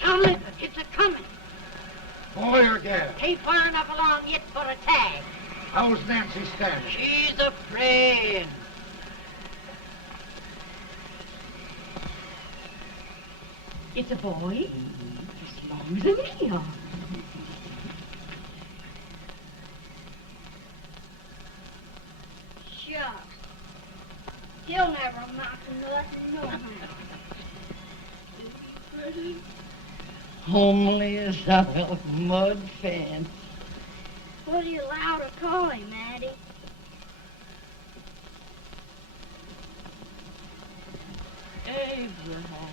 John Lincoln, it's a-coming. Boy or gal? Ain't far enough along yet for a tag. How's Nancy standing? She's afraid. It's a boy, as long as a me are. Shucks. He'll never amount to nothing, no how. Homely as a mud fence. What do you allow to call him, Addie? Abraham.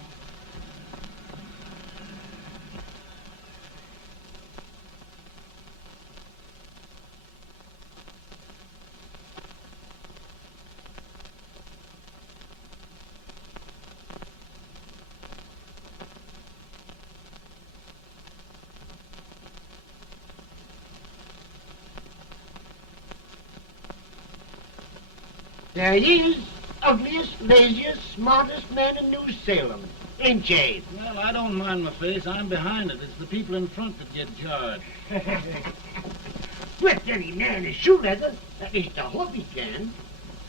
There he is, ugliest, laziest, smartest man in New Salem, ain't ye? Well, I don't mind my face. I'm behind it. It's the people in front that get jarred. With any man is shoe leather, at least I hope he can.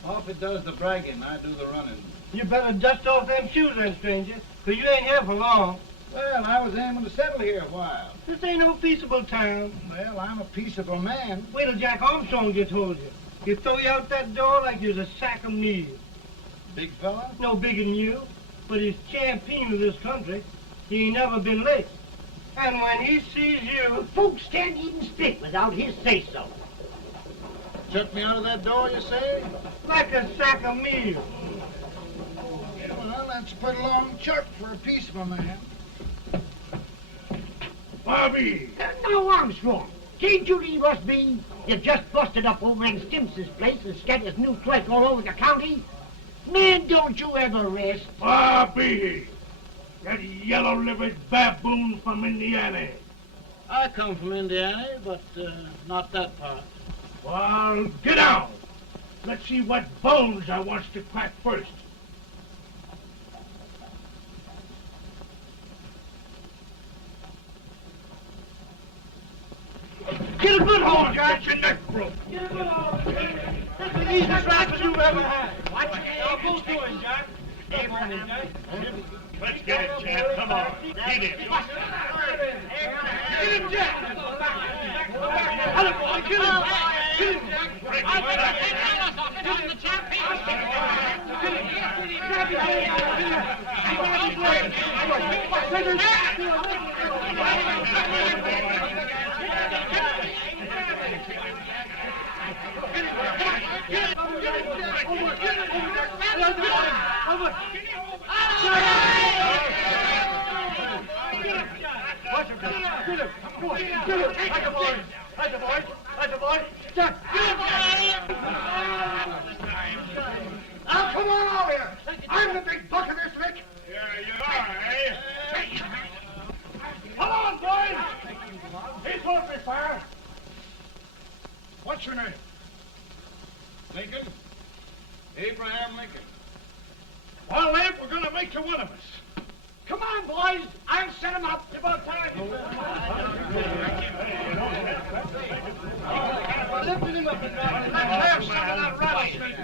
Off it does the bragging, I do the running. You better dust off them shoes then, stranger, 'cause you ain't here for long. Well, I was aiming to settle here a while. This ain't no peaceable town. Well, I'm a peaceable man. Wait till Jack Armstrong gets hold of you. He'll throw you out that door like you're a sack of meal. Big fella? No bigger than you, but he's champion of this country. He ain't never been late. And when he sees you... Folks can't even speak without his say-so. Chuck me out of that door, you say? like a sack of meal. Well, that's a pretty long chuck for a peaceable man. Bobby! Now, Armstrong, can't you leave us be? You just busted up over in Stimpson's place and scattered new clerk all over the county. Man, don't you ever rest. Bobby! That yellow-livered baboon from Indiana. I come from Indiana, but not that part. Well, get out. Let's see what bones I wants to crack first. Get a good hold, Jack. Get your neck broke. Get a good hold. That's the easiest rifle you've ever had. Watch it. Now, both doing, Jack. Abraham. Let's get it, Jack. Come on. Get it. Get him, Jack. Hello, boy. Get him. Get him, Jack. Break his back. Now, come on over here. I'm the big buck of this lick. Yeah, you are, eh? Come on, boys. He's open fire. What's your name? Lincoln? Abraham Lincoln. Well, Abe, we're going to make you one of us. Come on, boys. I'll set him up. It's about time. Lifting him up and down. Let's have some of that rattlesnake.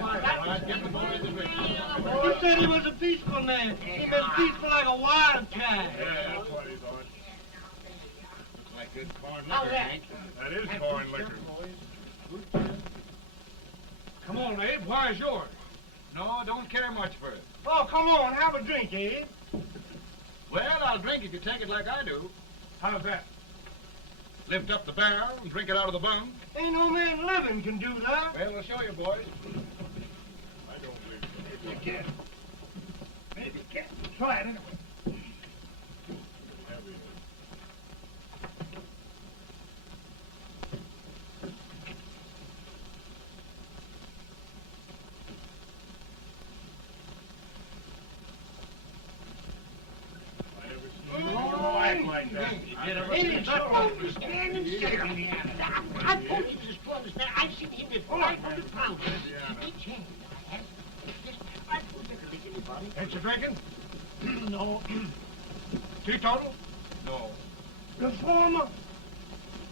He said he was a peaceful man. He was peaceful like a wildcat. Yeah, that's what he thought. Looks like good corn How's liquor, that? Hank. That is corn liquor. Come on, Abe. Why is yours? No, don't care much for it. Oh, come on. Have a drink, Abe. Well, I'll drink if you take it like I do. How's that? Lift up the barrel and drink it out of the bung. Ain't no man living can do that. Well, we'll show you, boys. I don't believe so. You can. Maybe you can. Try it anyway. like that. Hey, so standing still. I told you this to understand. I've seen him with 500 pounds. Each hand. I told you to lick anybody. Ain't you drinking? No. Teetotal? No. Reformer.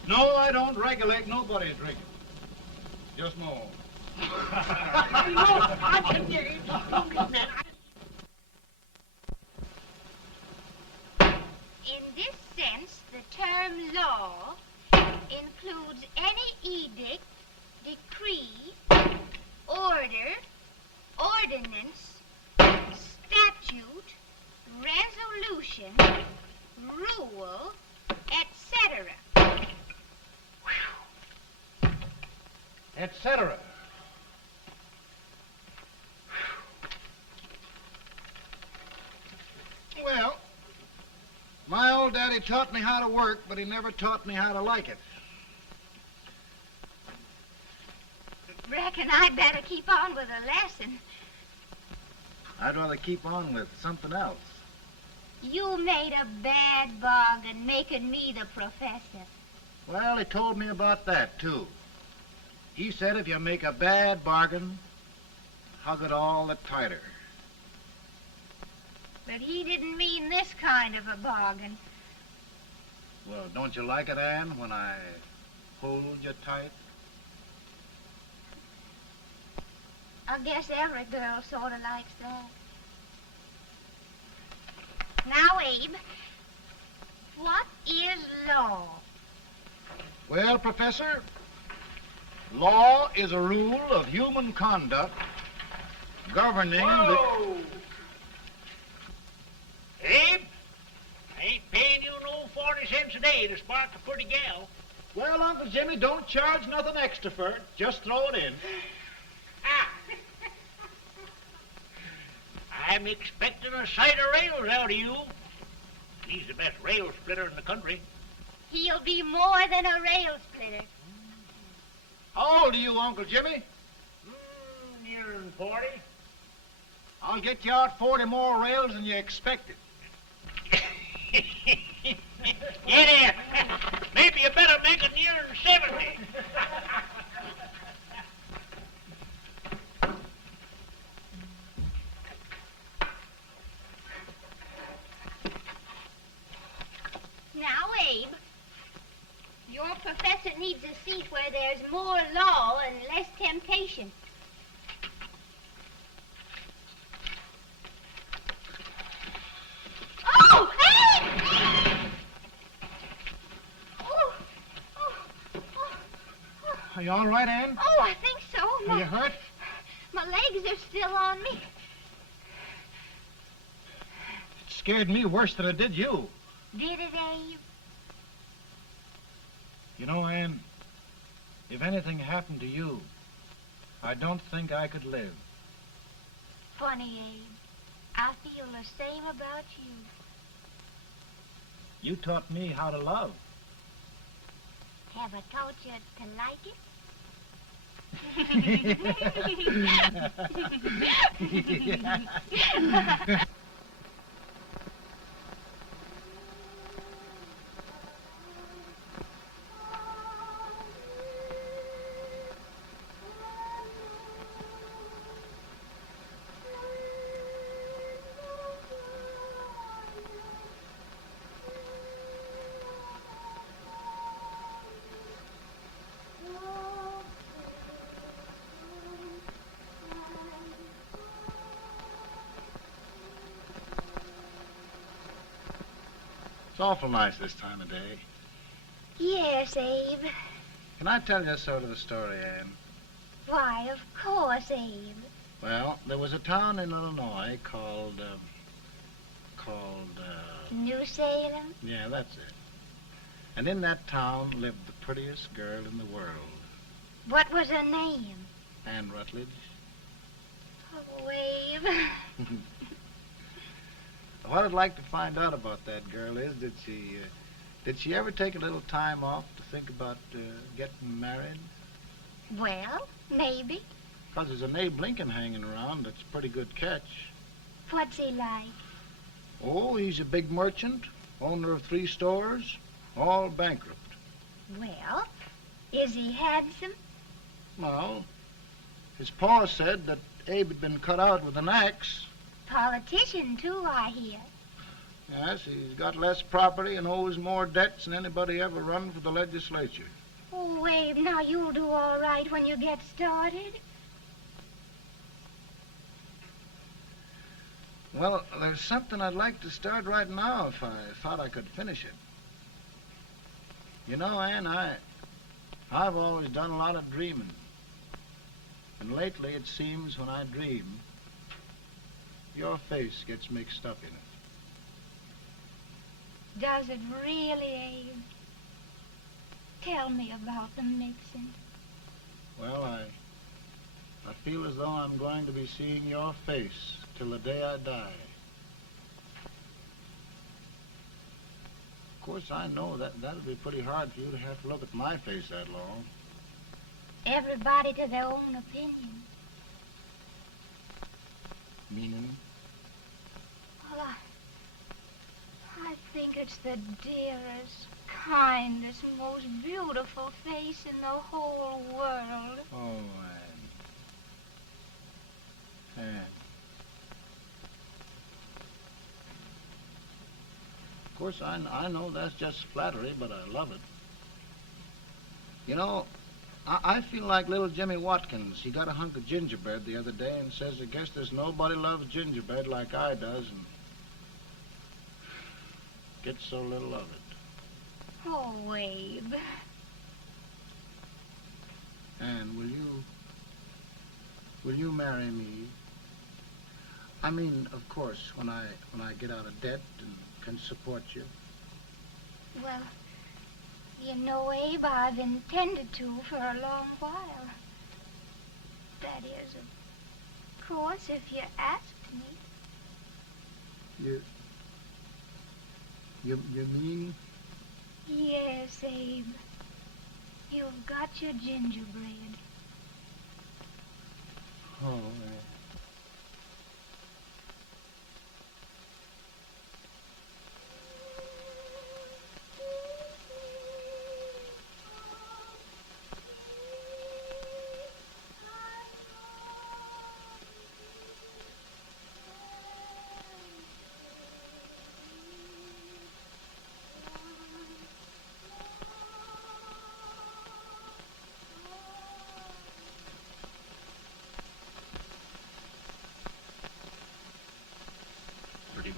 No, I don't regulate nobody's drinking. Just my own. I can get it. Man. In this sense, the term law includes any edict, decree, order, ordinance, statute, resolution, rule, etc. Etc. Well, my old daddy taught me how to work, but he never taught me how to like it. Reckon I'd better keep on with the lesson. I'd rather keep on with something else. You made a bad bargain making me the professor. Well, he told me about that, too. He said if you make a bad bargain, hug it all the tighter. But he didn't mean this kind of a bargain. Well, don't you like it, Ann, when I hold you tight? I guess every girl sort of likes that. Now, Abe, what is law? Well, Professor, law is a rule of human conduct governing Whoa! Abe, I ain't paying you no 40 cents a day to spark a pretty gal. Well, Uncle Jimmy, don't charge nothing extra for it. Just throw it in. I'm expecting a sight of rails out of you. He's the best rail splitter in the country. He'll be more than a rail splitter. How old are you, Uncle Jimmy? Nearing 40. I'll get you out 40 more rails than you expected. Yeah, maybe you better make it nearing 70. Now, Abe, your professor needs a seat where there's more law and less temptation. Oh, Abe! Are you all right, Ann? Oh, I think so. Are you hurt? My legs are still on me. It scared me worse than it did you. Did it, Abe? You know, Ann, if anything happened to you, I don't think I could live. Funny, Abe. I feel the same about you. You taught me how to love. Have I taught you to like it? It's awful nice this time of day. Yes, Abe. Can I tell you sort of a story, Ann? Why, of course, Abe. Well, there was a town in Illinois called, New Salem? yeah, that's it. And in that town lived the prettiest girl in the world, What was her name? Ann Rutledge. Oh, Abe. What I'd like to find out about that girl is, did she ever take a little time off to think about getting married? Well, maybe. Because there's an Abe Lincoln hanging around that's a pretty good catch. What's he like? Oh, he's a big merchant, owner of 3 stores, all bankrupt. Well, is he handsome? Well, his pa said that Abe had been cut out with an axe. Politician, too, I hear. Yes, he's got less property and owes more debts than anybody ever run for the legislature. Oh, Abe, now you'll do all right when you get started. Well, there's something I'd like to start right now if I thought I could finish it. You know, Ann, I've always done a lot of dreaming. And lately it seems when I dream, your face gets mixed up in it. Does it really, Abe? Tell me about the mixing. Well, I feel as though I'm going to be seeing your face till the day I die. Of course, I know that'll be pretty hard for you to have to look at my face that long. Everybody to their own opinion. Meaning? Well, I think it's the dearest, kindest, most beautiful face in the whole world. Oh, Ann. Of course, I know that's just flattery, but I love it. You know, I feel like little Jimmy Watkins. He got a hunk of gingerbread the other day and says, I guess there's nobody loves gingerbread like I does, and gets so little of it. Oh, Abe. Ann, will you marry me? I mean, of course, when I get out of debt and can support you. Well, you know, Abe, I've intended to for a long while. That is, of course, if you asked me. You mean? Yes, Abe. You've got your gingerbread. Oh,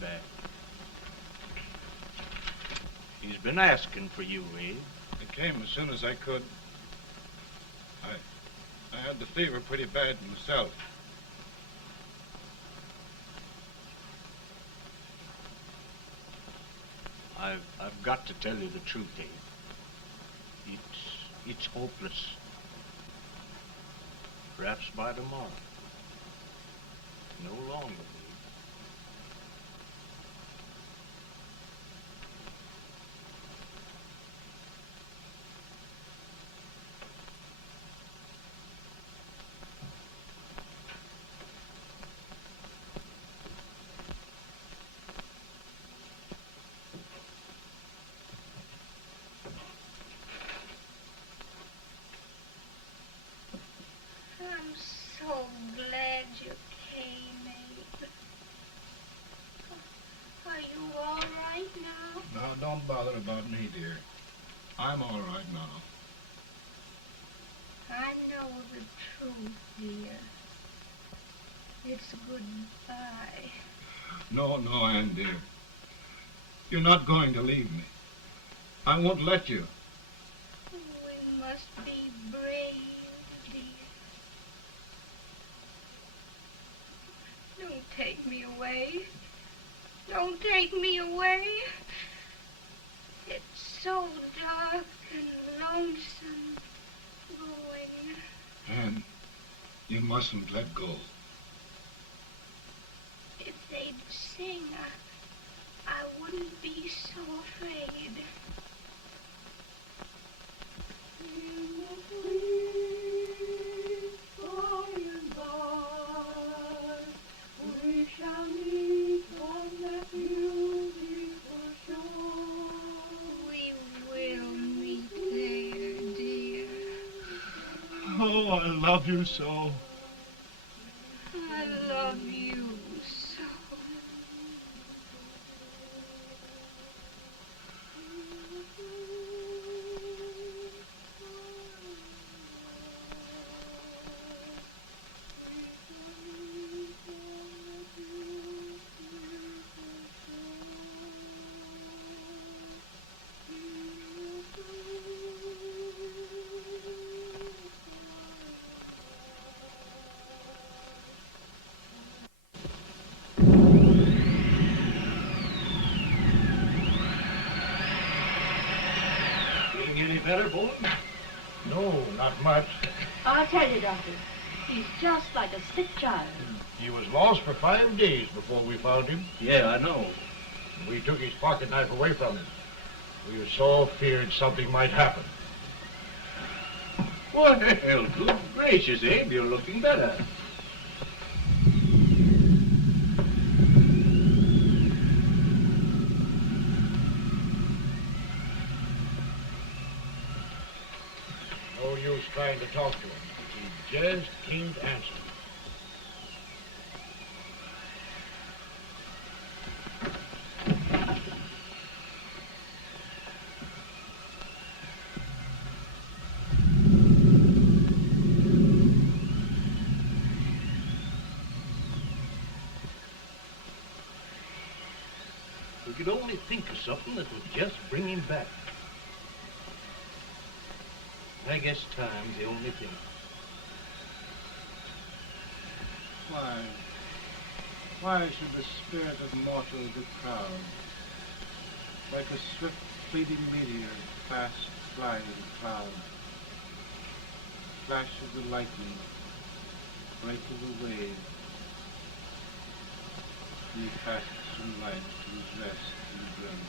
Bad. He's been asking for you, Abe. I came as soon as I could. I had the fever pretty bad myself. I've got to tell you the truth, Abe. It's hopeless. Perhaps by tomorrow. No longer. I'm so glad you came, Abe. Are you all right now? No, don't bother about me, dear. I'm all right now. I know the truth, dear. It's goodbye. No, Ann, dear. You're not going to leave me. I won't let you. We must be brave, dear. Don't take me away. Don't take me away. It's so dark and lonesome going. Ann, you mustn't let go. If they'd sing, I wouldn't be so afraid. We shall meet on that beautiful shore. love you so. I love you so. Any better, boy? No, not much. I'll tell you, Doctor, he's just like a sick child. He was lost for 5 days before we found him. Yeah, I know. We took his pocket knife away from him. We were so feared something might happen. Well, good gracious, Abe, you're looking better. No use trying to talk to him. He just can't answer. We could only think of something that would just bring him back. I guess time's the only thing. Why should the spirit of mortal be proud? Like a swift fleeting meteor, fast flying cloud. Flash of the lightning, break of the wave. He passes from life to his rest in the grave.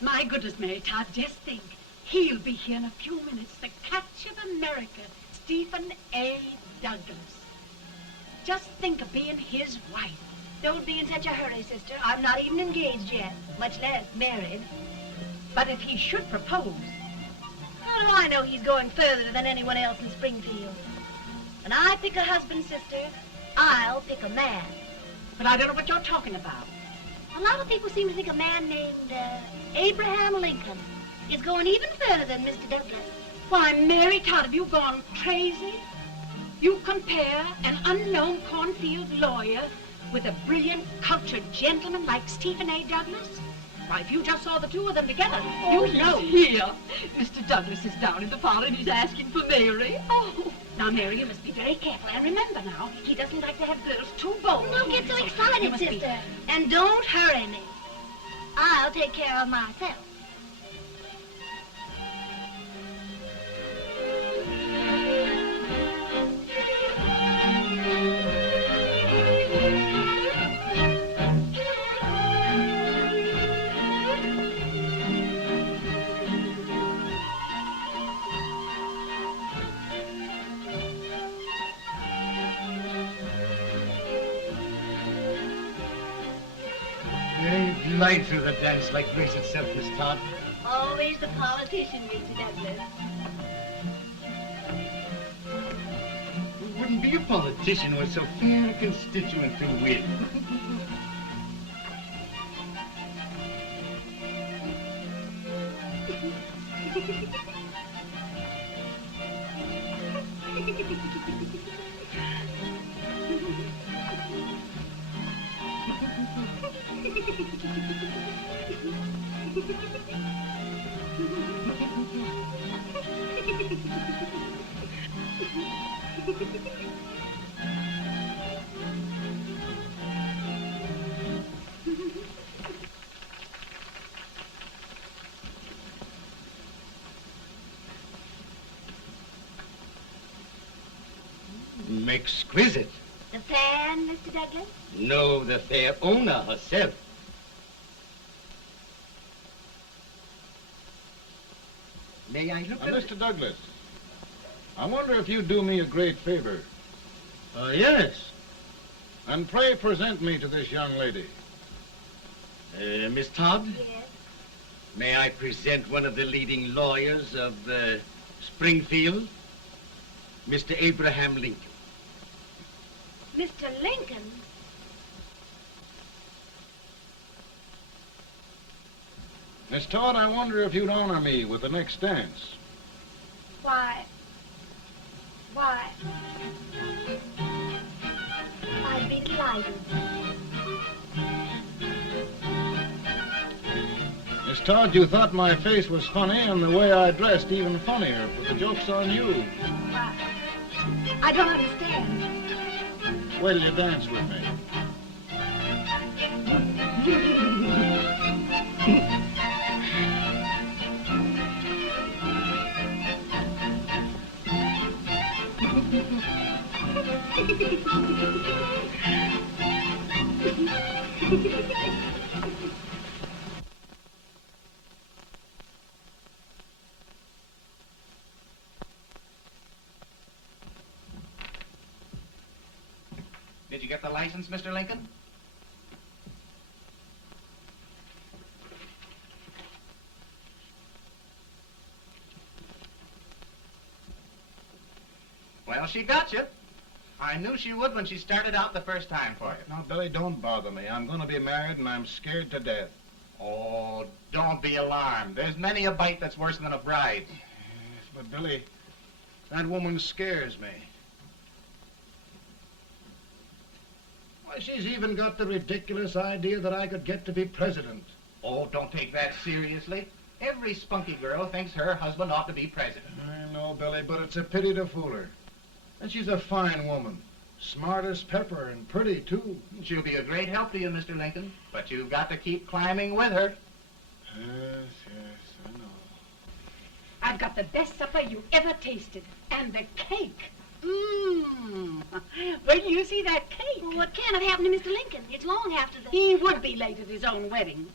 My goodness, Mary Todd, just think. He'll be here in a few minutes. The catch of America, Stephen A. Douglas. Just think of being his wife. Don't be in such a hurry, sister. I'm not even engaged yet, much less married. But if he should propose, How do I know he's going further than anyone else in Springfield? When I pick a husband, sister, I'll pick a man. but I don't know what you're talking about. A lot of people seem to think a man named Abraham Lincoln is going even further than Mr. Douglas. Why, Mary Todd, have you gone crazy? You compare an unknown cornfield lawyer with a brilliant, cultured gentleman like Stephen A. Douglas? Why, if you just saw the two of them together, you'd know. Here. Mr. Douglas is down in the parlor and he's asking for Mary. Oh, now, Mary, you must be very careful. And remember now, he doesn't like to have girls too bold. Don't get so You excited, must be- sister. And don't hurry me. I'll take care of myself. You glide through the dance like grace itself, Miss Todd. Always the politician, Mr. Douglas. Wouldn't be a politician with so fair a constituent to win. Exquisite. The fan, Mr. Douglas? No, the fair owner herself. May I look at it? Mr. Douglas, I wonder if you'd do me a great favor. Yes. And pray present me to this young lady. Miss Todd? Yes. May I present one of the leading lawyers of Springfield, Mr. Abraham Lincoln. Mr. Lincoln? Miss Todd, I wonder if you'd honor me with the next dance. Why, I'd be delighted. Miss Todd, you thought my face was funny and the way I dressed even funnier, but the joke's on you. Why, I don't understand. Wait till you dance with me. Did you get the license, Mr. Lincoln? Well, she got you. I knew she would when she started out the first time for you. Now, Billy, don't bother me. I'm going to be married and I'm scared to death. Oh, don't be alarmed. There's many a bite that's worse than a bride. Yes, but Billy, that woman scares me. Why, she's even got the ridiculous idea that I could get to be president. Oh, don't take that seriously. Every spunky girl thinks her husband ought to be president. I know, Billy, but it's a pity to fool her. And she's a fine woman. Smart as pepper and pretty, too. She'll be a great help to you, Mr. Lincoln. But you've got to keep climbing with her. Yes, I know. I've got the best supper you ever tasted. And the cake. Mmm. Wait till you see that cake. Well, what can have happened to Mr. Lincoln? It's long after the... He would be late at his own wedding.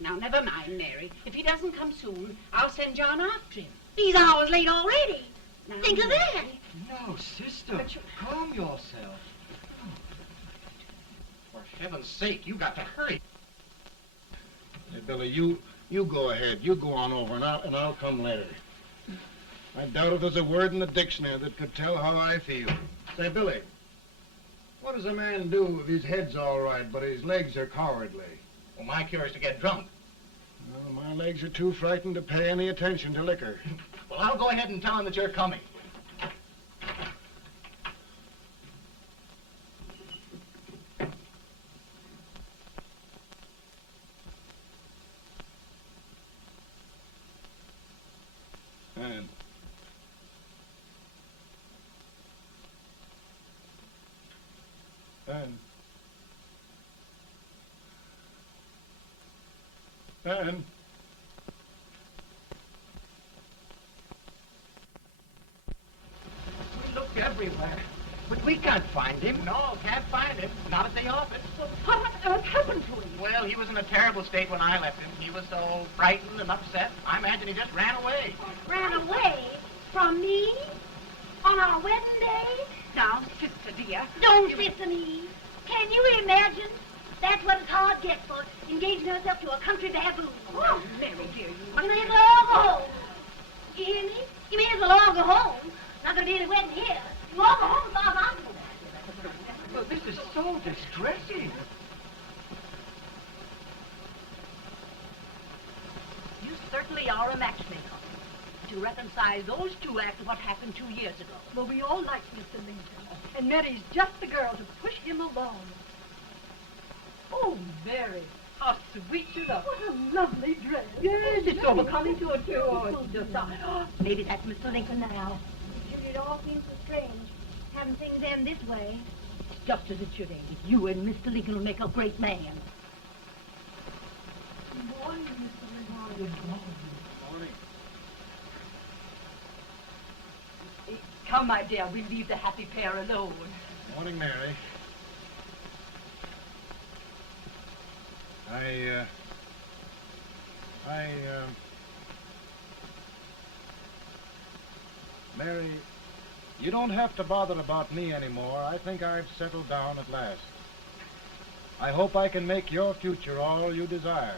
Now, never mind, Mary. If he doesn't come soon, I'll send John after him. He's hours late already. Now, Think of that. No, sister, calm yourself. For heaven's sake, you got to hurry. Hey, Billy, you go ahead. You go on over, and I'll come later. I doubt if there's a word in the dictionary that could tell how I feel. Say, Billy, what does a man do if his head's all right, but his legs are cowardly? Well, my cure is to get drunk. Well, my legs are too frightened to pay any attention to liquor. Well, I'll go ahead and tell him that you're coming. Ann. Ann. Ann. We looked everywhere, but we can't find him. No, can't find him. Not at the office. Well, what on earth happened to him? Well, he was in a terrible state when I left him. He was so frightened and upset. I imagine he just ran away. Ran away from me on our wedding day? Now, sister dear. Don't sister me. Can you imagine? That's what a Todd gets for engaging herself to a country baboon. Oh, Mary dear, You may as well all go home. You hear me? You may as well all go home. Not gonna be any wedding here. You all go home as far as I'm concerned. Well, this is so distressing. You certainly are a matchmaker. To reconcile those two after what happened 2 years ago. Well, we all like Mr. Lincoln, and Mary's just the girl to push him along. Oh, Mary, how sweet you look. What a lovely dress. Yes, it's overcoming to it, too. Oh, it's just... Maybe that's Mr. Lincoln now. It all seems so strange, having things end this way. It's just as it should end. You and Mr. Lincoln will make a great man. Good morning, Mr. Lincoln. Good morning. Come, my dear, we'll leave the happy pair alone. Morning, Mary. Mary, you don't have to bother about me anymore. I think I've settled down at last. I hope I can make your future all you desire.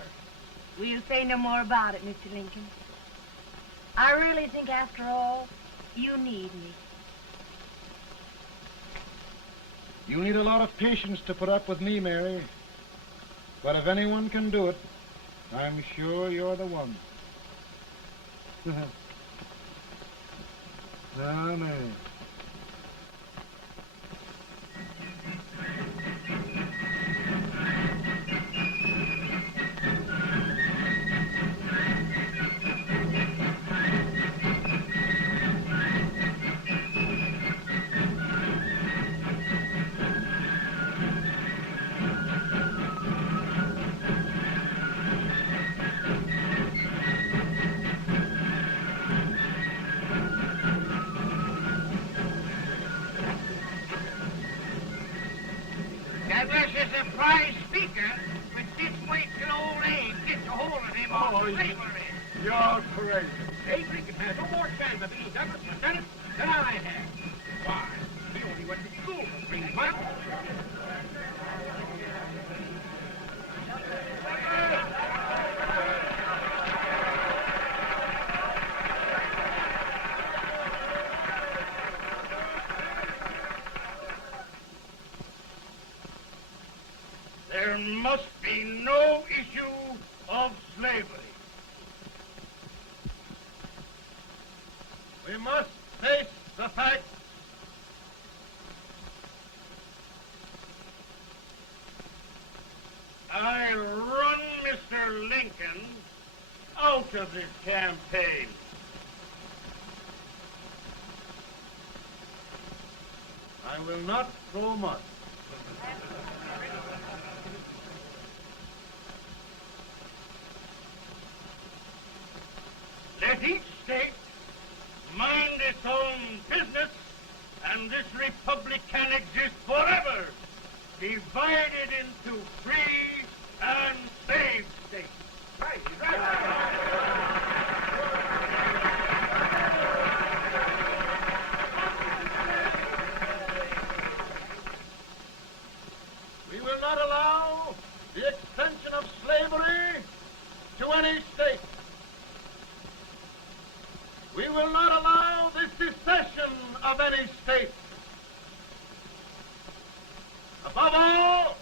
We'll say no more about it, Mr. Lincoln. I really think, after all, you need me. You need a lot of patience to put up with me, Mary. But if anyone can do it, I'm sure you're the one. Now, Mary. Douglas is a prize speaker, but just wait till old Abe gets a hold of him on slavery. You're crazy. Abe Lincoln has no more chance of being Douglas Lieutenant than I have. Why? He only went to school for 3 months. There must be no issue of slavery. We must face the fact I run Mr. Lincoln out of this campaign. I will not throw much. Let each state mind its own business, and this republic can exist forever, divided into free and slave states. Right, We will not allow We will not allow the secession of any state. Above all,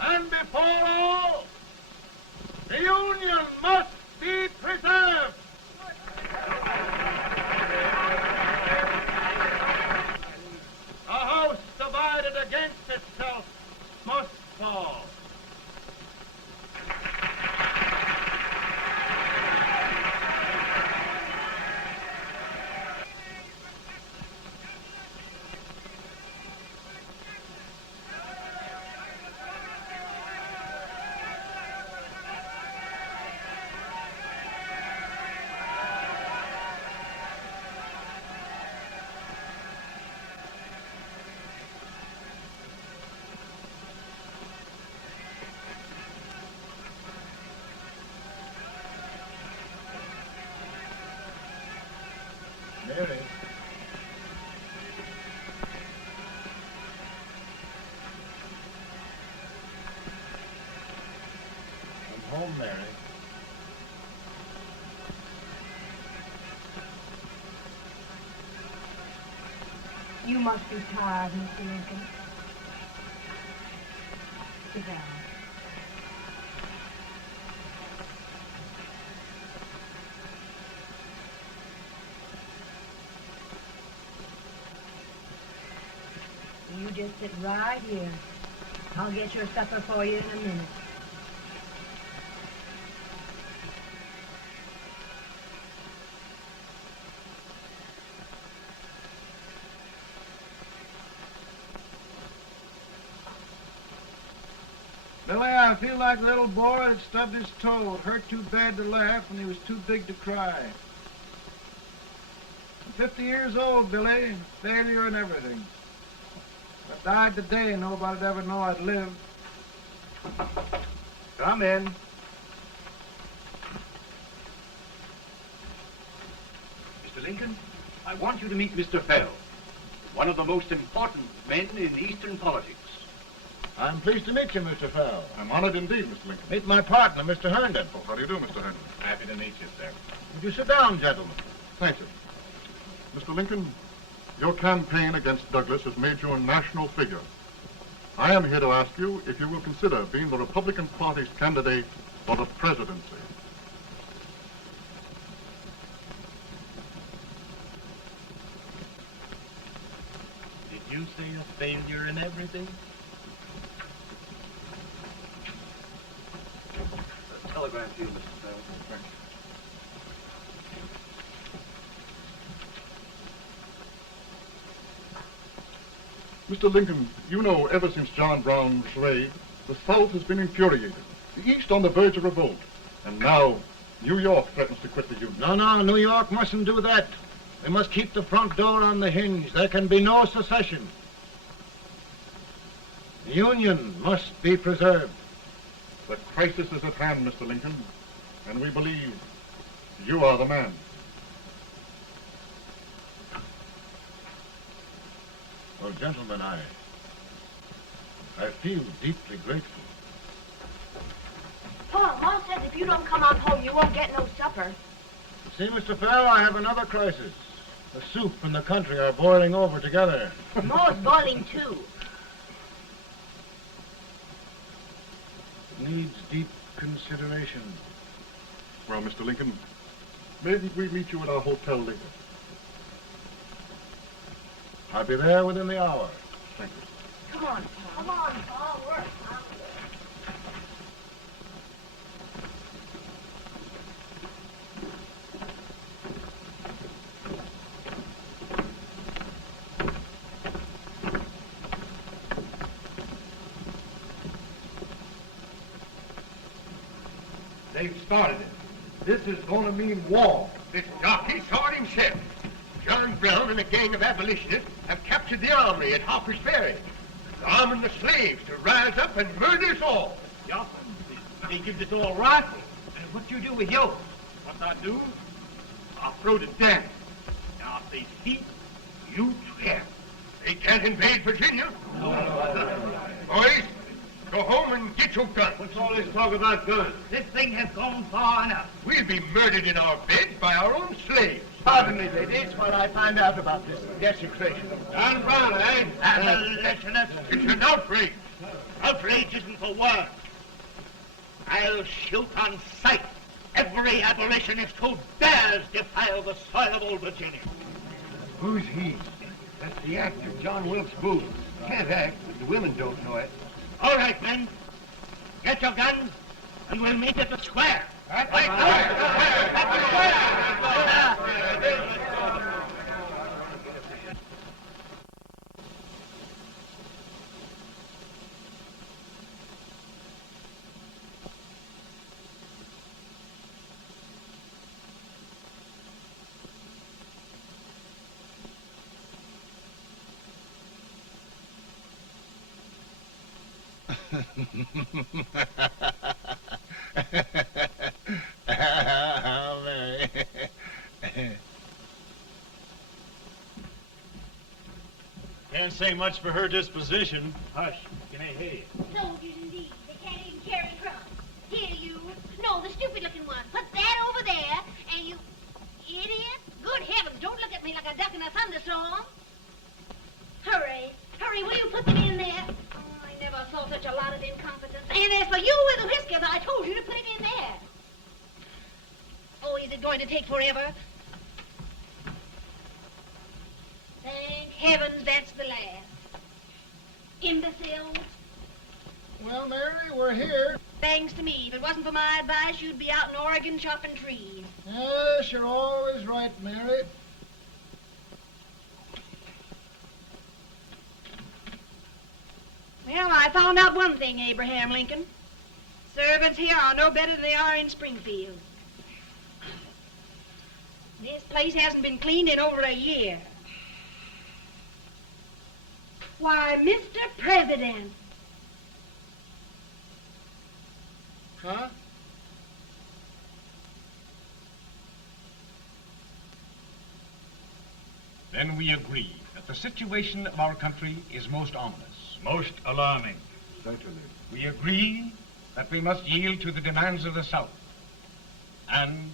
and before all, the Union must be preserved. A house divided against itself must fall. Mary. I'm home, Mary. You must be tired, Mr. Lincoln. Sit down. You just sit right here. I'll get your supper for you in a minute. Billy, I feel like a little boy that stubbed his toe. It hurt too bad to laugh and he was too big to cry. I'm 50 years old, Billy. Failure and everything. If I died today, nobody'd ever know I'd lived. Come in. Mr. Lincoln, I want you to meet Mr. Fell, one of the most important men in Eastern politics. I'm pleased to meet you, Mr. Fell. I'm honored indeed, Mr. Lincoln. Meet my partner, Mr. Herndon. Oh, how do you do, Mr. Herndon? Happy to meet you, sir. Would you sit down, gentlemen? Thank you. Mr. Lincoln, your campaign against Douglas has made you a national figure. I am here to ask you if you will consider being the Republican Party's candidate for the presidency. Did you say a failure in everything? Telegram to you, Mr. Fell. Thank you. Mr. Lincoln, you know ever since John Brown's raid, the South has been infuriated, the East on the verge of revolt, and now New York threatens to quit the Union. No, New York mustn't do that. They must keep the front door on the hinge. There can be no secession. The Union must be preserved. The crisis is at hand, Mr. Lincoln, and we believe you are the man. Well, gentlemen, I feel deeply grateful. Pa, Ma says if you don't come on home, you won't get no supper. See, Mr. Fell, I have another crisis. The soup and the country are boiling over together. Ma's boiling too. It needs deep consideration. Well, Mr. Lincoln, maybe we meet you at our Hotel Lincoln. I'll be there within the hour. Thank you. Come on, Pa. Come on, Pa. Work. They've started it. This is going to mean war. This jockey saw it himself. John Brown and a gang of abolitionists have captured the armory at Harper's Ferry, arming the slaves to rise up and murder us all. Yeah, they give us all rifles. And what you do with yours? What I do? I'll throw it down. Now, if they speak, you trap. They can't invade Virginia. Boys, Go home and get your gun. What's all this talk about guns? This thing has gone far enough. We'll be murdered in our beds by our own slaves. Pardon me, ladies, while I find out about this desecration. John Brown, eh? Abolitionist. It's an outrage. Outrage isn't the word. I'll shoot on sight every abolitionist who dares defile the soil of old Virginia. Who's he? That's the actor, John Wilkes Booth. Can't act, but the women don't know it. All right, men. Get your guns, and we'll meet at the square. At the square! How merry. Can't say much for her disposition. Hush, can I hear you? Soldiers indeed. They can't even carry crumbs. Here, you. No, the stupid-looking one. Put that over there, and you... Idiot. Good heavens, don't look at me like a duck in a thunderstorm. Hurry. Hurry, will you put them in there? Oh, I never saw such a lot of incompetence. And as for you with the whiskers, I told you to put it in there. Oh, is it going to take forever? Thank heavens that's the last. Imbeciles. Well, Mary, we're here. Thanks to me. If it wasn't for my advice, you'd be out in Oregon chopping trees. Yes, you're always right, Mary. Well, I found out one thing, Abraham Lincoln. Servants here are no better than they are in Springfield. This place hasn't been cleaned in over a year. Why, Mr. President. Huh? Then we agree that the situation of our country is most ominous. Most alarming. Certainly. We agree that we must yield to the demands of the South and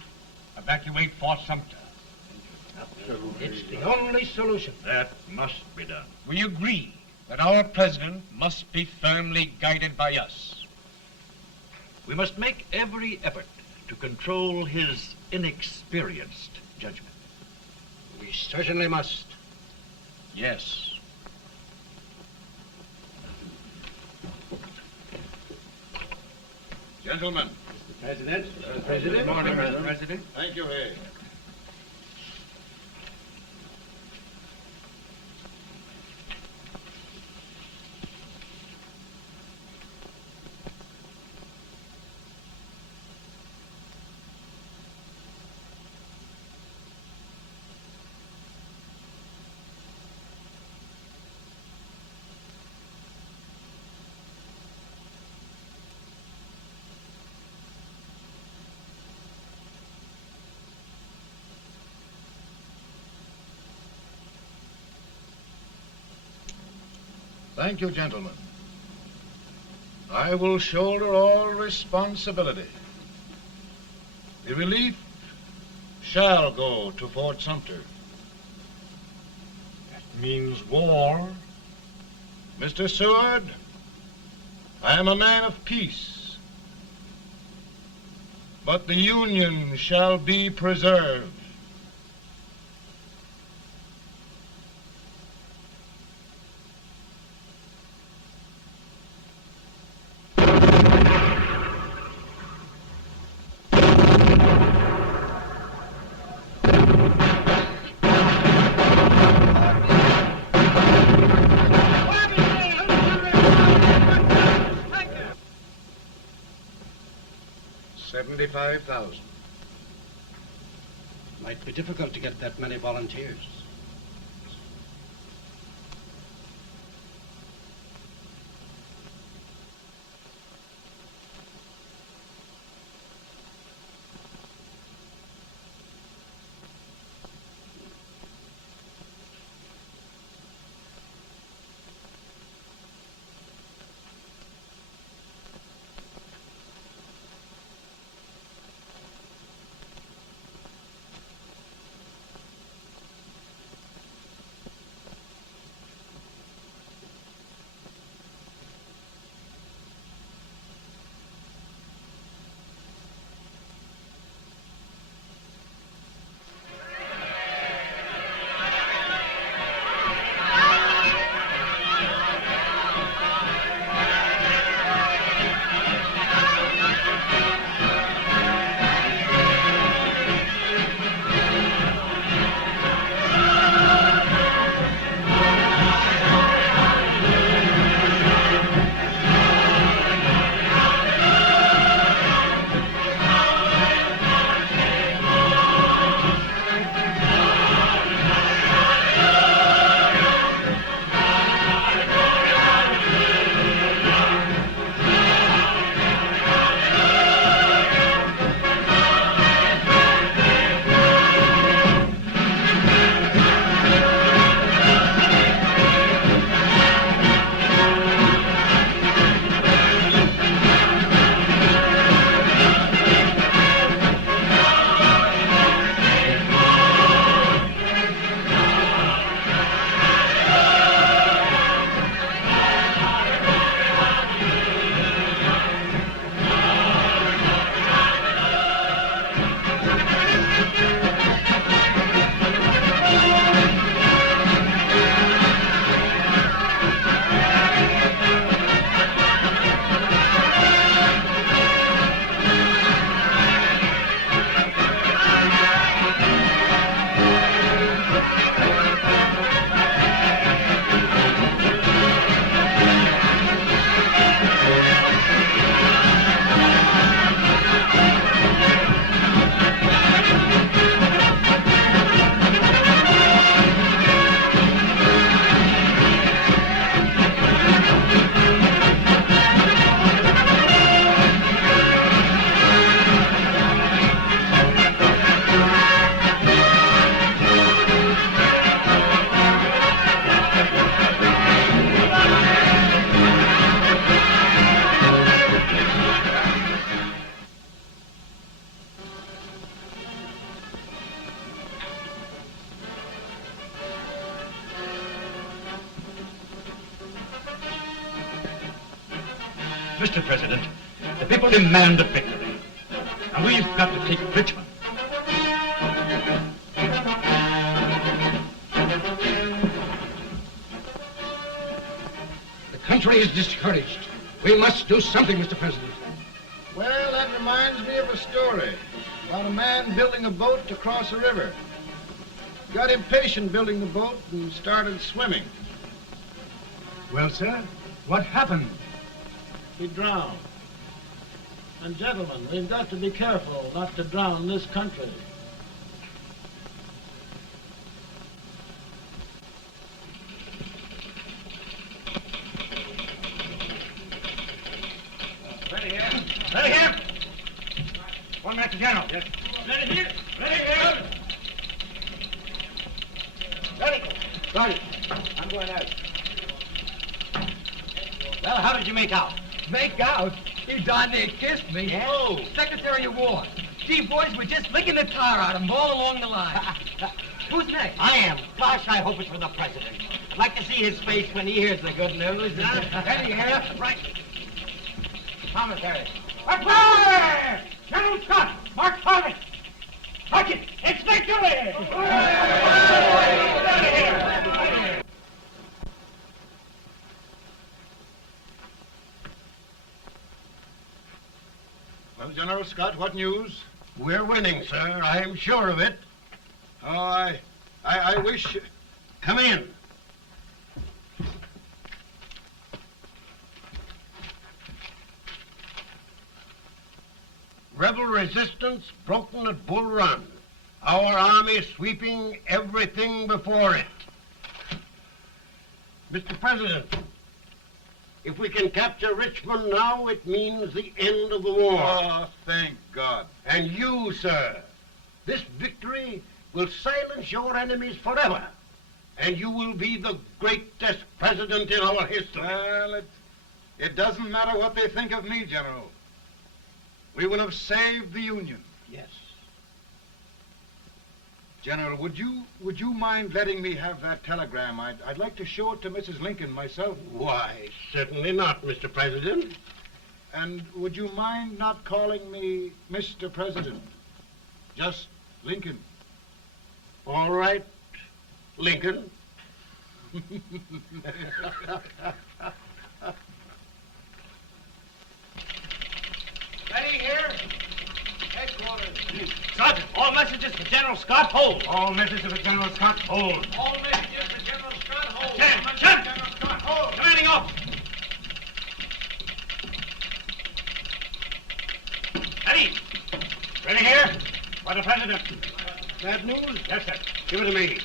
evacuate Fort Sumter. It's the only solution. That must be done. We agree that our president must be firmly guided by us. We must make every effort to control his inexperienced judgment. We certainly must. Yes. Gentlemen. President. Good morning, Mr. President. Thank you, Hay. Thank you, gentlemen. I will shoulder all responsibility. The relief shall go to Fort Sumter. That means war. Mr. Seward, I am a man of peace, but the Union shall be preserved. $75,000. Might be difficult to get that many volunteers. Mr. President, the people demand a victory. And we've got to take Richmond. The country is discouraged. We must do something, Mr. President. Well, that reminds me of a story about a man building a boat to cross a river. He got impatient building the boat and started swimming. Well, sir, what happened? He drowned. And gentlemen, we've got to be careful not to drown this country. Ready here. Ready here. 1 minute to General. Yes. Ready here. Ready here. Ready. Ready. I'm going out. Well, how did you make out? Make out? He darn near kissed me. Yeah? Oh, Secretary of War. Gee, boys, we're just licking the tar out of him all along the line. Who's next? I am. Gosh, I hope it's for the president. I'd like to see his face when he hears the good news. Ready here. Right. Commissary. Fire! General Scott, Mark Harvey. Sergeant, it's victory! Ready here. Well, General Scott, what news? We're winning, sir. I'm sure of it. Oh, I wish... Come in. Rebel resistance broken at Bull Run. Our army sweeping everything before it. Mr. President, if we can capture Richmond now, it means the end of the war. Oh, thank God. And you, sir, this victory will silence your enemies forever. And you will be the greatest president in our history. Well, it doesn't matter what they think of me, General. We will have saved the Union. Yes. General, would you mind letting me have that telegram? I'd like to show it to Mrs. Lincoln myself. Why, certainly not, Mr. President. And would you mind not calling me Mr. President? Just Lincoln. All right, Lincoln. Ready here. Headquarters. Sergeant, all messages for General Scott, hold. All messages for General Scott, hold. All messages for General Scott, hold. General Scott, hold. Commanding officer. Ready. Ready here. For the President. Bad news? Yes, sir. Give it to me.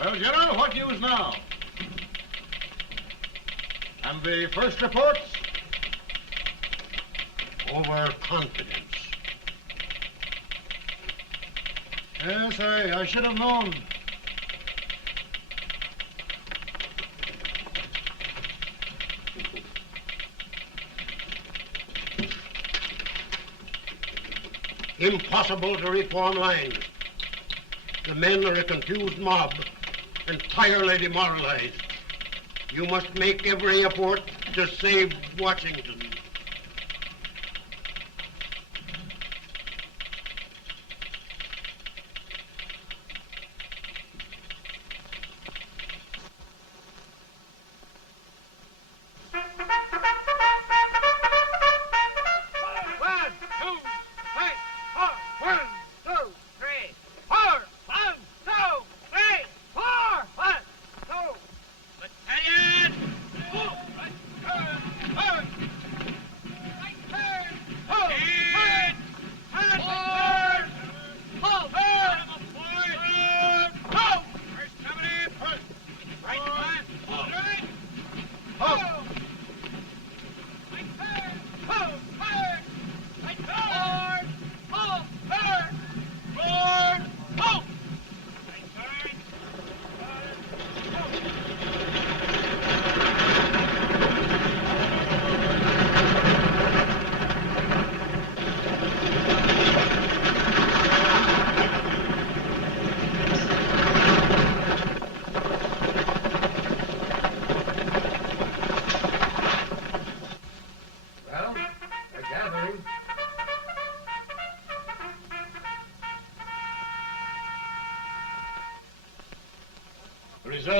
Well, General, what news now? And the first reports? Overconfidence. Yes, I should have known. Impossible to reform lines. The men are a confused mob, entirely demoralized. You must make every effort to save Washington.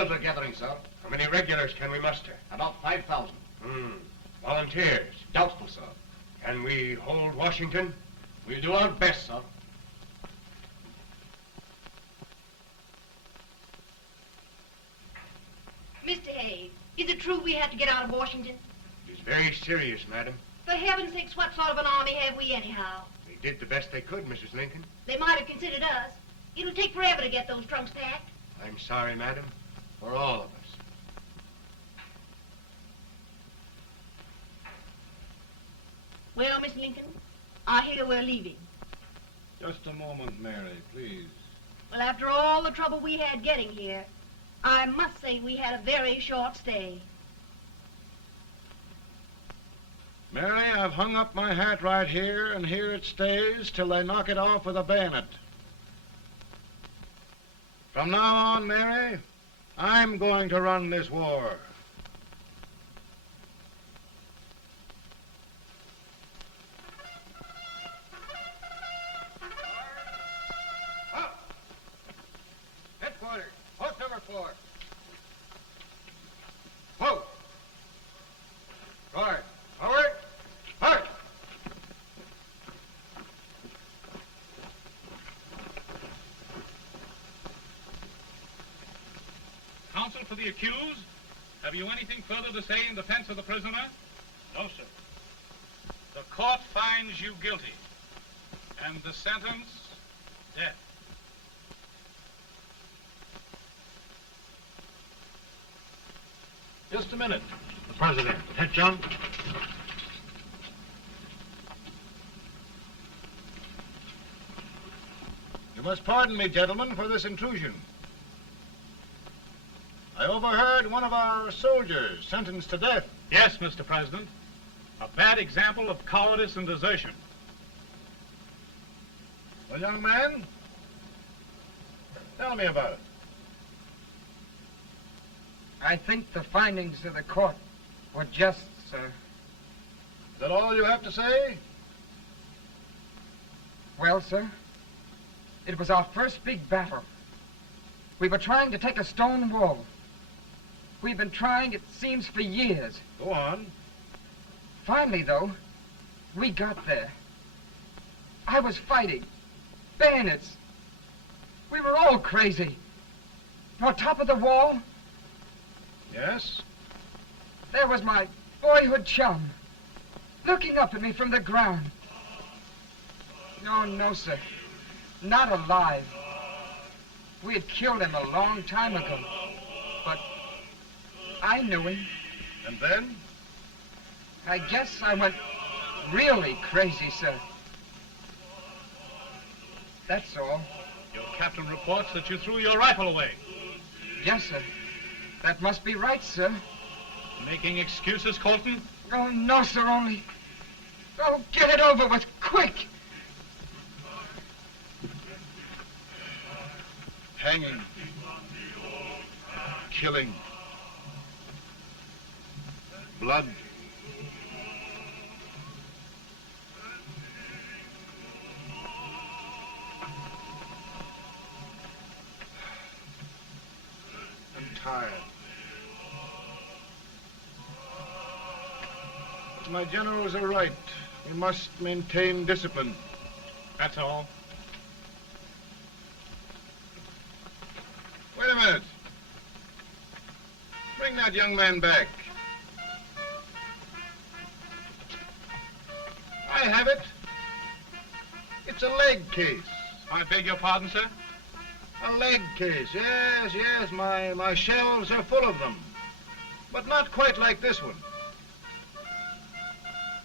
soldier gathering, sir. How many regulars can we muster? About 5,000. Volunteers? Doubtful, sir. Can we hold Washington? We'll do our best, sir. Mr. Hayes, is it true we have to get out of Washington? It's very serious, madam. For heaven's sakes, what sort of an army have we anyhow? They did the best they could, Mrs. Lincoln. They might have considered us. It'll take forever to get those trunks packed. I'm sorry, madam, for all of us. Well, Miss Lincoln, I hear we're leaving. Just a moment, Mary, please. Well, after all the trouble we had getting here, I must say we had a very short stay. Mary, I've hung up my hat right here, and here it stays till they knock it off with a bayonet. From now on, Mary, I'm going to run this war. Headquarters, post number 4. Post. Guard, forward, march. Counsel for the accused, have you anything further to say in defense of the prisoner? No, sir. The court finds you guilty, and the sentence, death. Just a minute. The President. Attention. You must pardon me, gentlemen, for this intrusion. I overheard one of our soldiers sentenced to death. Yes, Mr. President. A bad example of cowardice and desertion. Well, young man, tell me about it. I think the findings of the court were just, sir. Is that all you have to say? Well, sir, it was our first big battle. We were trying to take a stone wall. We've been trying, it seems, for years. Go on. Finally, though, we got there. I was fighting. Bayonets. We were all crazy. On top of the wall, Yes? there was my boyhood chum, looking up at me from the ground. No, no, sir. Not alive. We had killed him a long time ago. But I knew him. And then? I guess I went really crazy, sir. That's all. Your captain reports that you threw your rifle away. Yes, sir. That must be right, sir. Making excuses, Colton? Oh, no, sir, only... Oh, get it over with, quick! Hanging. Killing. Blood. I'm tired. But my generals are right. We must maintain discipline. That's all. Wait a minute. Bring that young man back. I have it. It's a leg case. I beg your pardon, sir? A leg case, yes, yes. My shelves are full of them. But not quite like this one.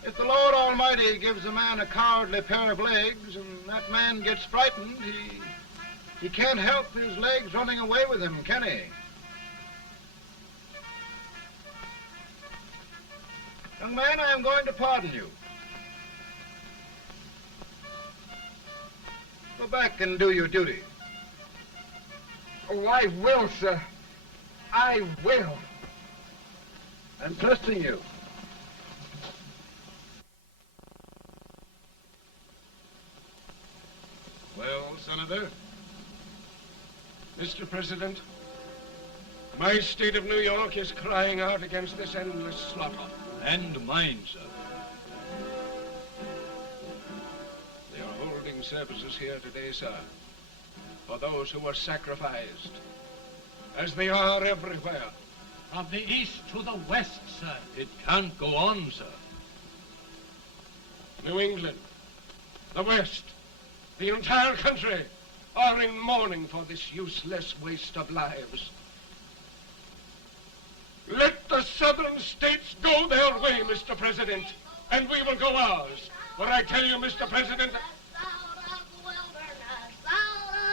If the Lord Almighty gives a man a cowardly pair of legs and that man gets frightened, he can't help his legs running away with him, can he? Young man, I am going to pardon you. Go back and do your duty. Oh, I will, sir. I will. I'm trusting you. Well, Senator? Mr. President, My state of New York is crying out against this endless slaughter. And mine, sir. They are holding services here today, sir, for those who were sacrificed, as they are everywhere. From the east to the west, sir. It can't go on, sir. New England, the West, the entire country are in mourning for this useless waste of lives. Let the southern states go their way, Mr. President, and we will go ours. For I tell you, Mr. President, Out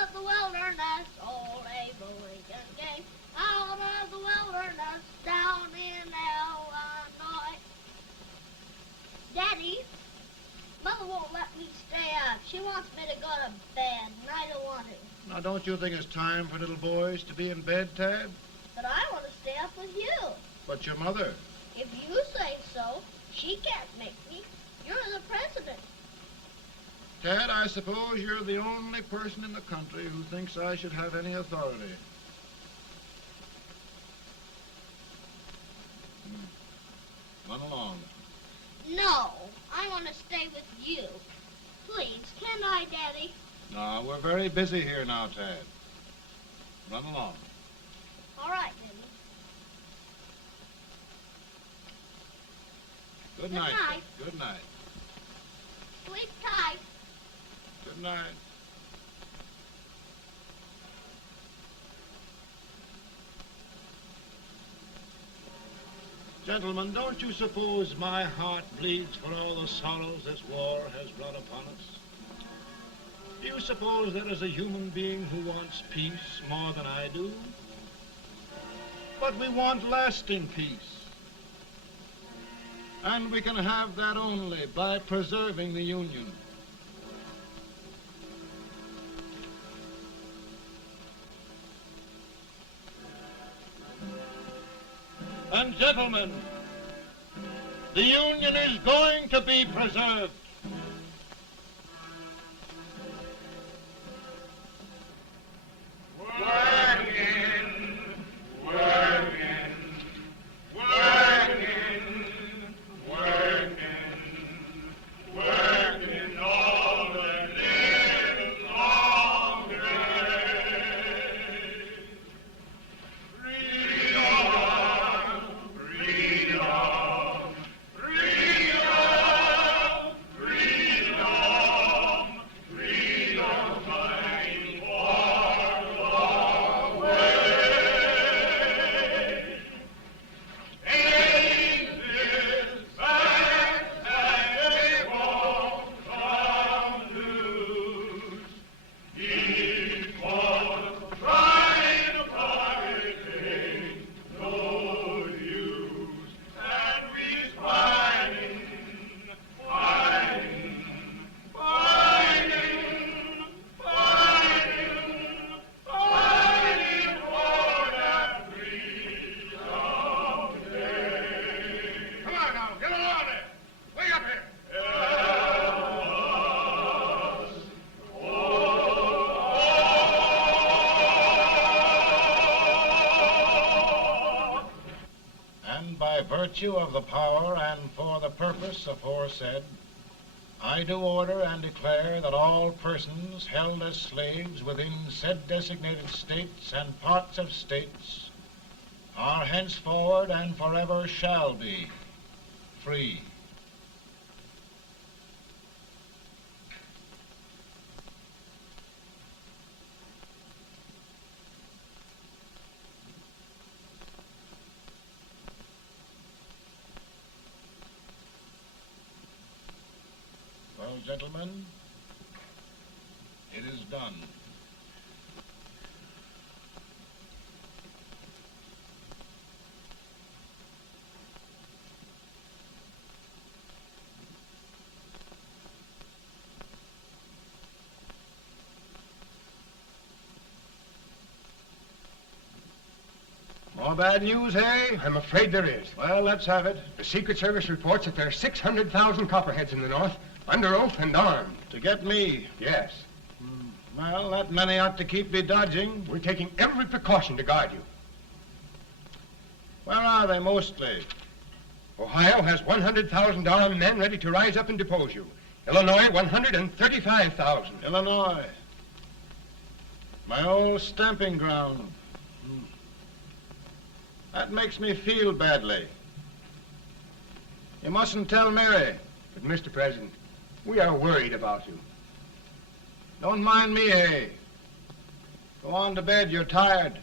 of the wilderness, old Abraham Lincoln came. Out of the wilderness, down in Illinois. Daddy, Mother won't let me stay up. She wants me to go to bed, and I don't want to. Now, don't you think it's time for little boys to be in bed, Tad? But I want to stay up with you. But your mother. If you say so, she can't make me. You're the president. Tad, I suppose you're the only person in the country who thinks I should have any authority. Run along. No, I want to stay with you. Please, can I, Daddy? No, we're very busy here now, Tad. Run along. All right, Daddy. Good Good night. night. Good night. Sleep tight. Good night. Gentlemen, don't you suppose my heart bleeds for all the sorrows this war has brought upon us? Do you suppose there is a human being who wants peace more than I do? But we want lasting peace. And we can have that only by preserving the Union. And gentlemen, the Union is going to be preserved. Working, working, working, working, working all the live long day. Freedom, freedom, freedom, freedom, freedom, fighting for the way. Ain't this fact that they won't come loose? People trying to party ain't no use, and we's fighting, fighting, fighting, fighting, fighting for that freedom day. Come on now, get along there. Way up here. And by virtue of the power and for the purpose aforesaid, I do order and declare that all persons held as slaves within said designated states and parts of states are henceforward and forever shall be free. Well, gentlemen, it is done. More bad news, eh? I'm afraid there is. Well, let's have it. The Secret Service reports that there are 600,000 copperheads in the North, under oath and armed. To get me? Yes. Well, that many ought to keep me dodging. We're taking every precaution to guard you. Where are they mostly? Ohio has 100,000 armed men ready to rise up and depose you. Illinois, 135,000. Illinois. My old stamping ground. That makes me feel badly. You mustn't tell Mary. But, Mr. President, we are worried about you. Don't mind me, eh? Go on to bed, you're tired.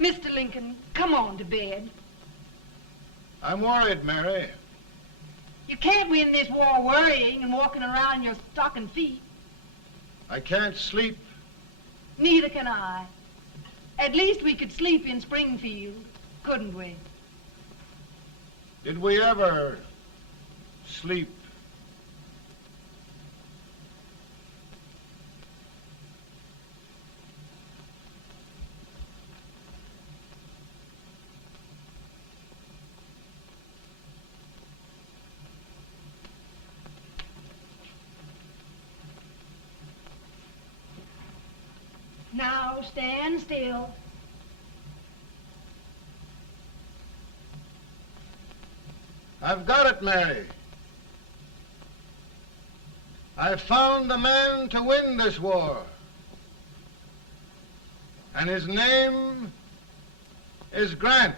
Mr. Lincoln, come on to bed. I'm worried, Mary. You can't win this war worrying and walking around in your stocking feet. I can't sleep. Neither can I. At least we could sleep in Springfield, couldn't we? Did we ever sleep? Now stand still. I've got it, Mary. I've found the man to win this war. And his name is Grant.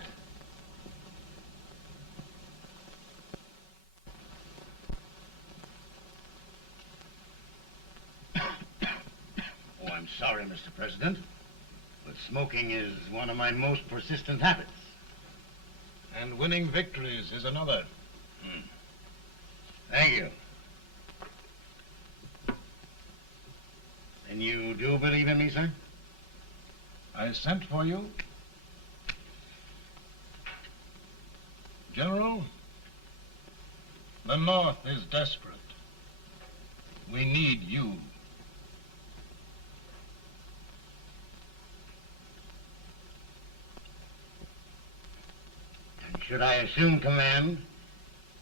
Oh, I'm sorry, Mr. President, but smoking is one of my most persistent habits. And winning victories is another. Thank you. And you do believe in me, sir? I sent for you. General, the North is desperate. We need you. And should I assume command,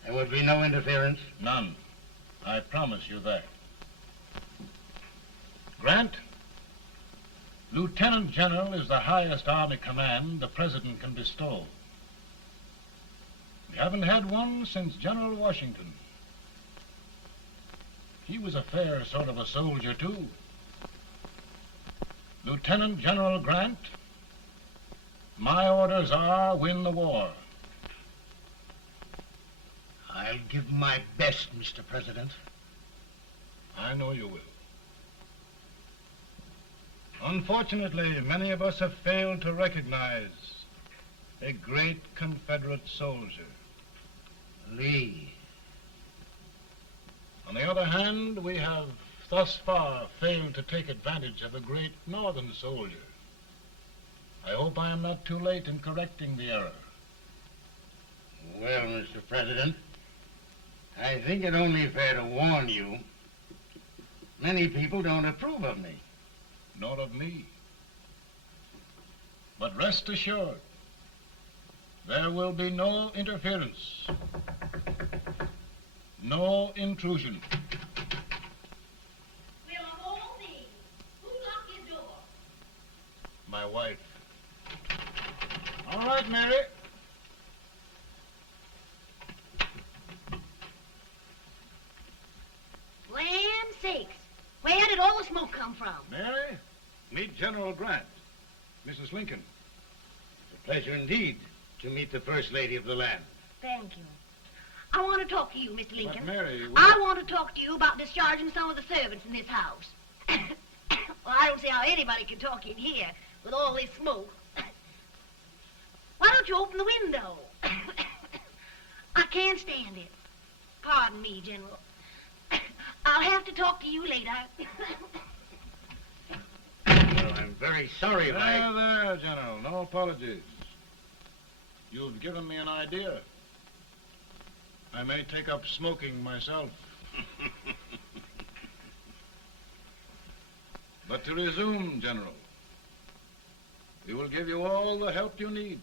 there would be no interference? None. I promise you that. Grant, Lieutenant General is the highest army command the President can bestow. We haven't had one since General Washington. He was a fair sort of a soldier, too. Lieutenant General Grant, my orders are win the war. I'll give my best, Mr. President. I know you will. Unfortunately, many of us have failed to recognize a great Confederate soldier, Lee. On the other hand, we have thus far failed to take advantage of a great Northern soldier. I hope I am not too late in correcting the error. Well, Mr. President, I think it only fair to warn you. Many people don't approve of me. Nor of me. But rest assured, there will be no interference, no intrusion. Well, of all things, who locked your door? My wife. All right, Mary. Land sakes, where did all the smoke come from? Mary, meet General Grant. Mrs. Lincoln. It's a pleasure indeed to meet the First Lady of the land. Thank you. I want to talk to you, Mr. Lincoln. But Mary, I want to talk to you about discharging some of the servants in this house. Well, I don't see how anybody can talk in here with all this smoke. Why don't you open the window? I can't stand it. Pardon me, General. I'll have to talk to you later. Well, I'm very sorry if I... There, General. No apologies. You've given me an idea. I may take up smoking myself. But to resume, General, we will give you all the help you need.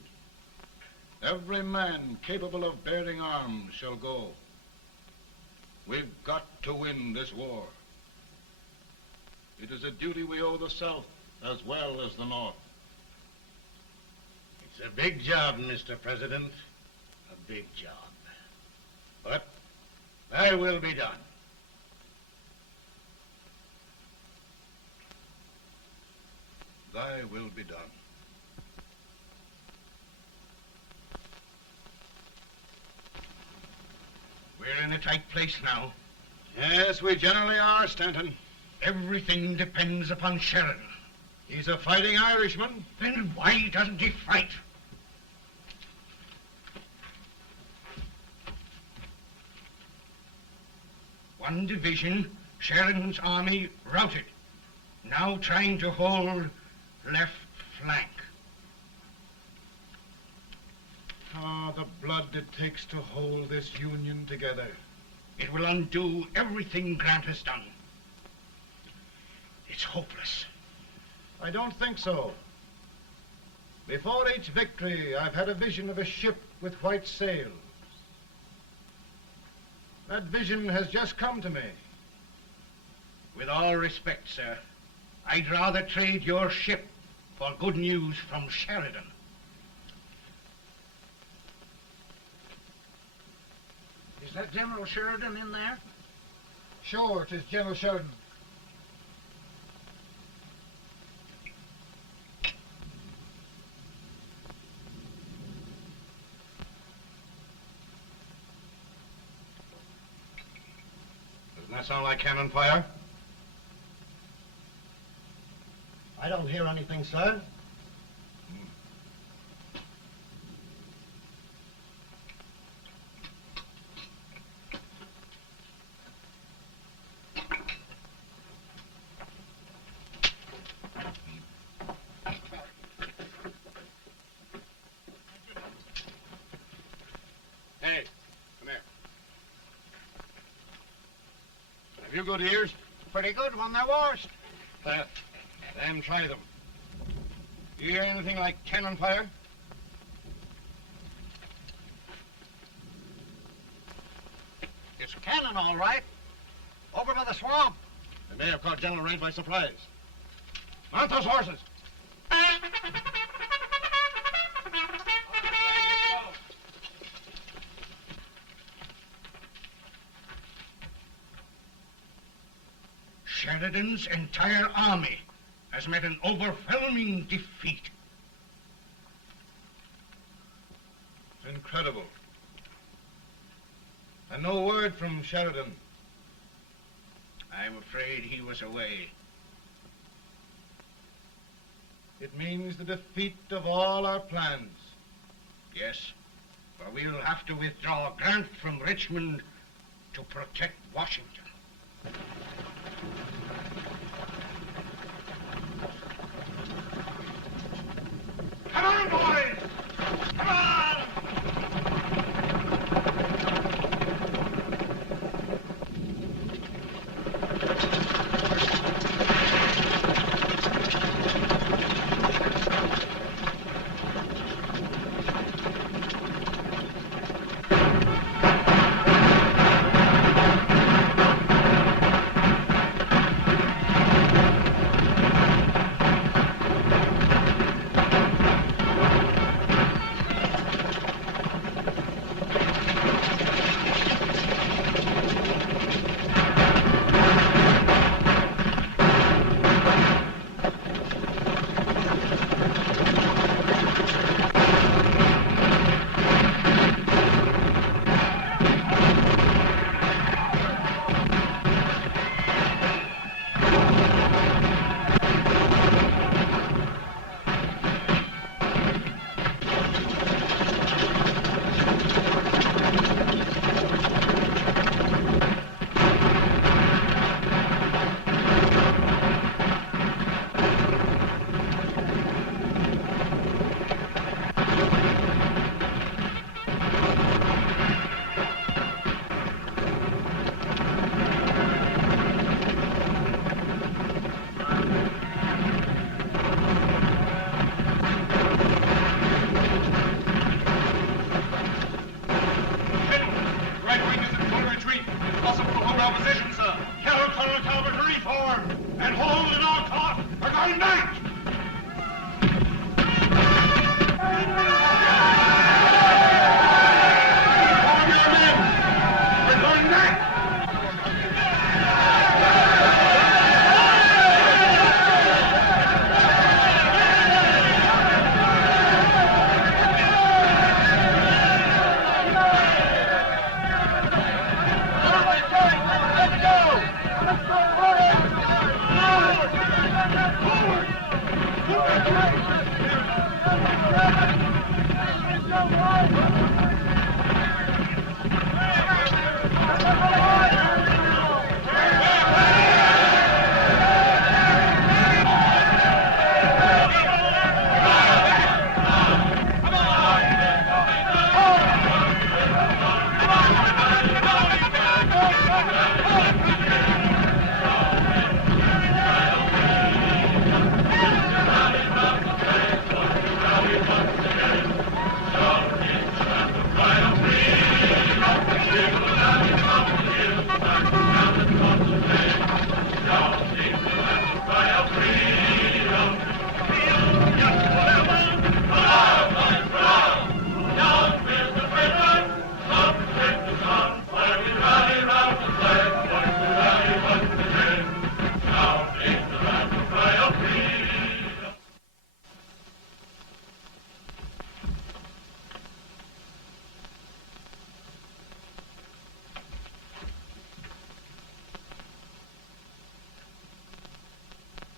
Every man capable of bearing arms shall go. We've got to win this war. It is a duty we owe the South as well as the North. It's a big job, Mr. President. A big job. But thy will be done. Thy will be done. We're in a tight place now. Yes, we generally are, Stanton. Everything depends upon Sheridan. He's a fighting Irishman. Then why doesn't he fight? One division, Sheridan's army, routed. Now trying to hold left flank. Ah, the blood it takes to hold this Union together. It will undo everything Grant has done. It's hopeless. I don't think so. Before each victory, I've had a vision of a ship with white sails. That vision has just come to me. With all respect, sir, I'd rather trade your ship for good news from Sheridan. Is that General Sheridan in there? Sure, it is General Sheridan. Doesn't that sound like cannon fire? I don't hear anything, sir. Hey, come here. Have you good ears? Pretty good when they're washed. Then try them. You hear anything like cannon fire? It's cannon, all right. Over by the swamp. They may have caught General Range by surprise. Mount those horses. Sheridan's entire army has met an overwhelming defeat. It's incredible. And no word from Sheridan. I'm afraid he was away. It means the defeat of all our plans. Yes, for we'll have to withdraw Grant from Richmond to protect Washington. Come on, boys! Come on! opposition, sir. Tell Colonel Talbot to reform, and hold in our court. We're going back. Reform your men. We're going back.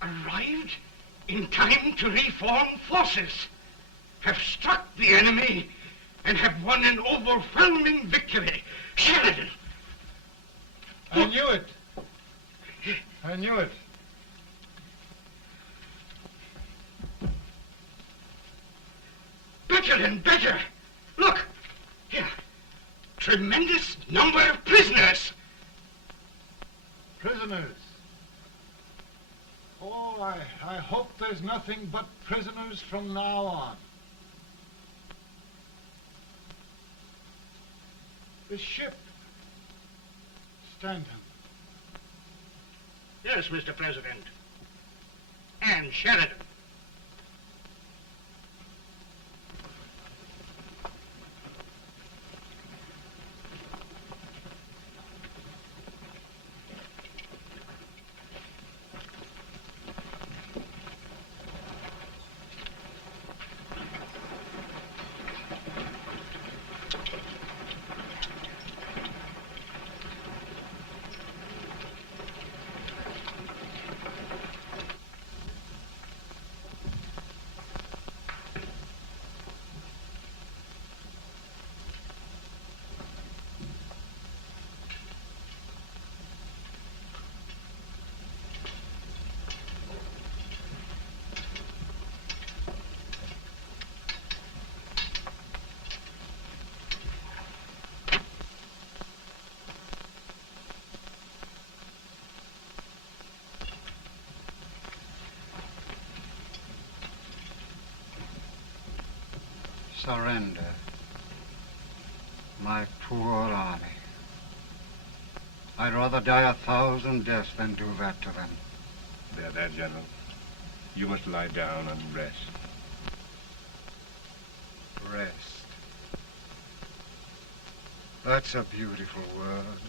Arrived in time to reform forces, have struck the enemy, and have won an overwhelming victory. Sheridan! I knew it. I knew it. Better and better. Look, here. Tremendous number of prisoners. Prisoners. Oh, I hope there's nothing but prisoners from now on. The ship. Stanton. Yes, Mr. President. And Sheridan. Surrender. My poor army. I'd rather die 1,000 deaths than do that to them. There, General. You must lie down and rest. Rest. That's a beautiful word.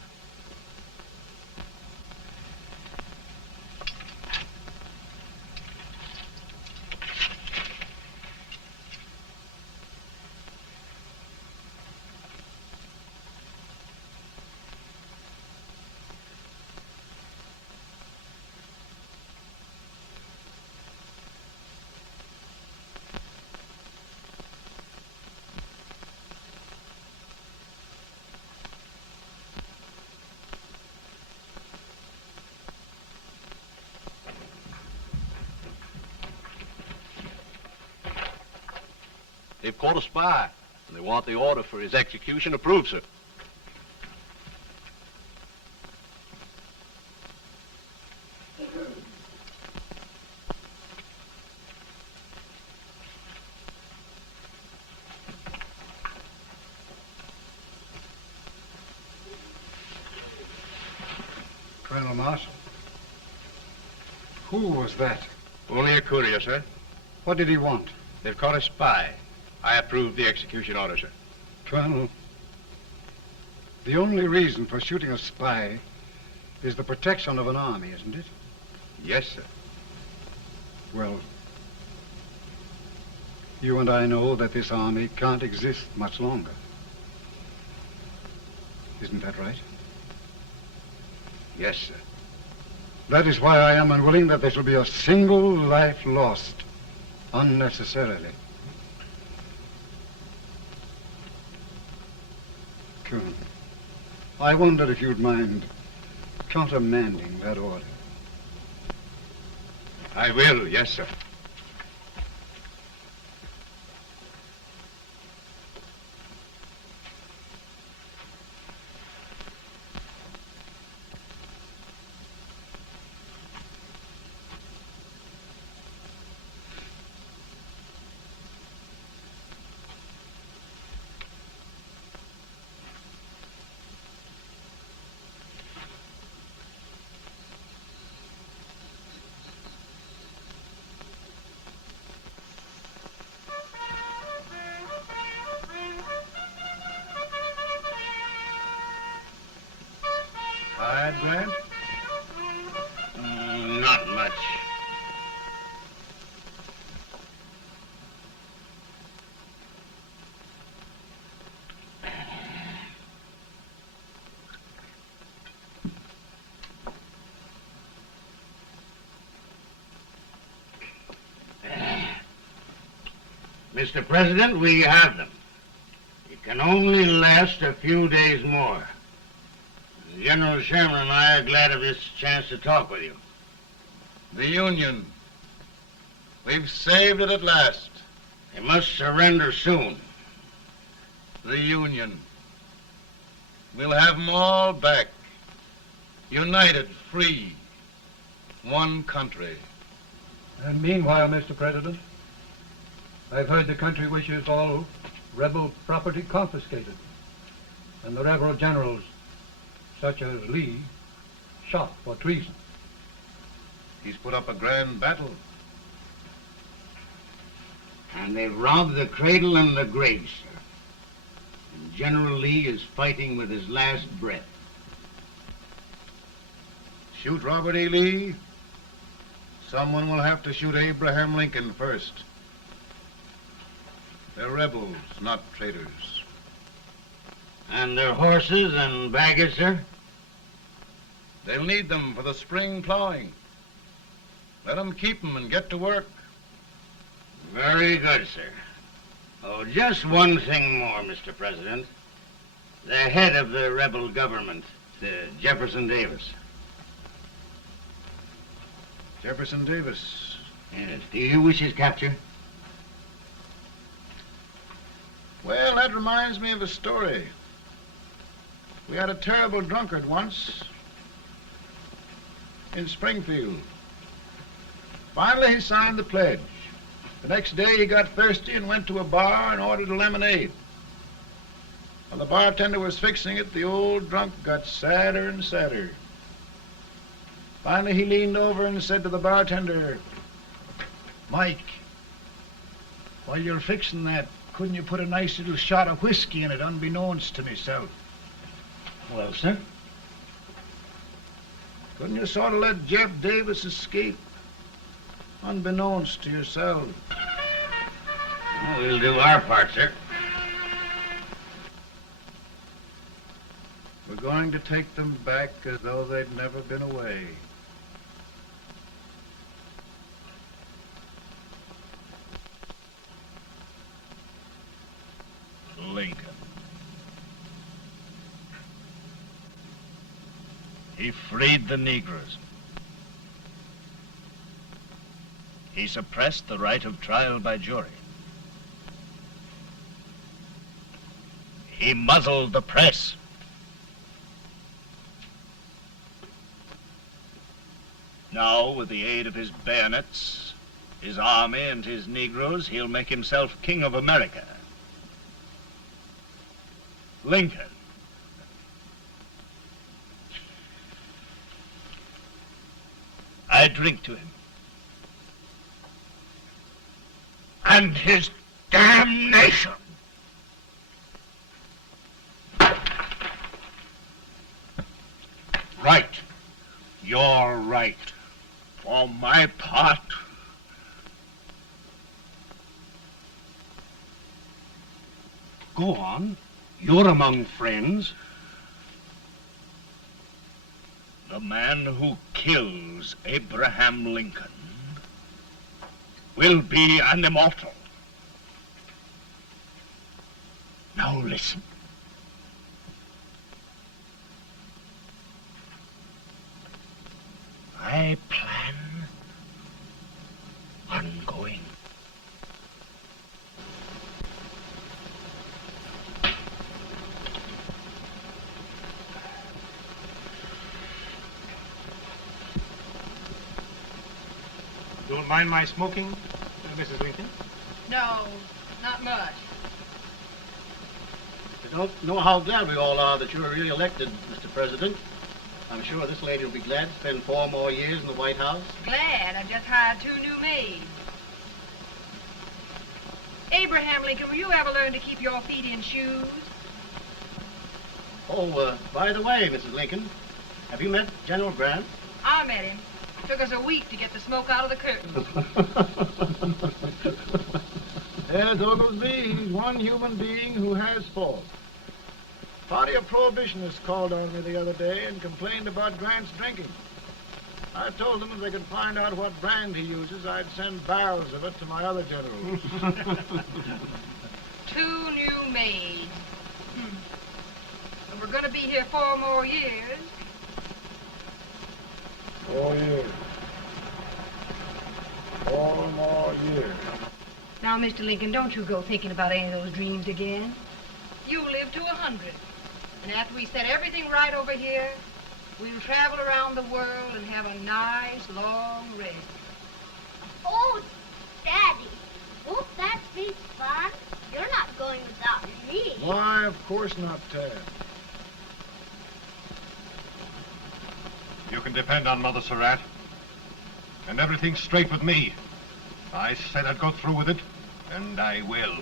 They've caught a spy, and they want the order for his execution approved, sir. Colonel Marshall. Who was that? Only a courier, sir. What did he want? They've caught a spy. I approve the execution order, sir. Colonel, the only reason for shooting a spy is the protection of an army, isn't it? Yes, sir. Well, you and I know that this army can't exist much longer. Isn't that right? Yes, sir. That is why I am unwilling that there shall be a single life lost unnecessarily. Colonel, I wonder if you'd mind countermanding that order. I will, yes, sir. Tired, Grant? Not much. Mr. President, we have them. It can only last a few days more. General Sherman and I are glad of this chance to talk with you. The Union. We've saved it at last. They must surrender soon. The Union. We'll have them all back. United, free. One country. And meanwhile, Mr. President, I've heard the country wishes all rebel property confiscated, and the rebel generals, such as Lee, shot for treason. He's put up a grand battle. And they robbed the cradle and the grave, sir. And General Lee is fighting with his last breath. Shoot Robert E. Lee? Someone will have to shoot Abraham Lincoln first. They're rebels, not traitors. And their horses and baggage, sir? They'll need them for the spring plowing. Let them keep them and get to work. Very good, sir. Oh, just one thing more, Mr. President. The head of the rebel government, Jefferson Davis. Jefferson Davis? Yes. Do you wish his capture? Well, that reminds me of a story. We had a terrible drunkard once in Springfield. Finally, he signed the pledge. The next day, he got thirsty and went to a bar and ordered a lemonade. While the bartender was fixing it, the old drunk got sadder and sadder. Finally, he leaned over and said to the bartender, "Mike, while you're fixing that, couldn't you put a nice little shot of whiskey in it, unbeknownst to myself?" Well, sir? Couldn't you sort of let Jeff Davis escape, unbeknownst to yourself? Well, we'll do our part, sir. We're going to take them back as though they'd never been away. Lincoln. He freed the Negroes. He suppressed the right of trial by jury. He muzzled the press. Now, with the aid of his bayonets, his army, and his Negroes, he'll make himself king of America. Lincoln. I drink to him. And his damnation. Right. You're right. For my part, go on. You're among friends. The man who kills Abraham Lincoln will be an immortal. Now listen. I plan on going. Don't mind my smoking, Mrs. Lincoln? No, not much. I don't know how glad we all are that you're re-elected, Mr. President. I'm sure this lady will be glad to spend 4 more years in the White House. Glad. I've just hired 2 new maids. Abraham Lincoln, will you ever learn to keep your feet in shoes? Oh, by the way, Mrs. Lincoln, have you met General Grant? I met him. Took us a week to get the smoke out of the curtains. Yes, Oglesby, he's one human being who has faults. Party of Prohibitionists called on me the other day and complained about Grant's drinking. I told them if they could find out what brand he uses, I'd send barrels of it to my other generals. 2 new maids. And we're going to be here 4 more years. 4 years. 4 more years. Now, Mr. Lincoln, don't you go thinking about any of those dreams again. You live to 100. And after we set everything right over here, we'll travel around the world and have a nice, long rest. Oh, Daddy, won't that be fun? You're not going without me. Why, of course not, Tad. You can depend on Mother Surratt. And everything's straight with me. I said I'd go through with it, and I will.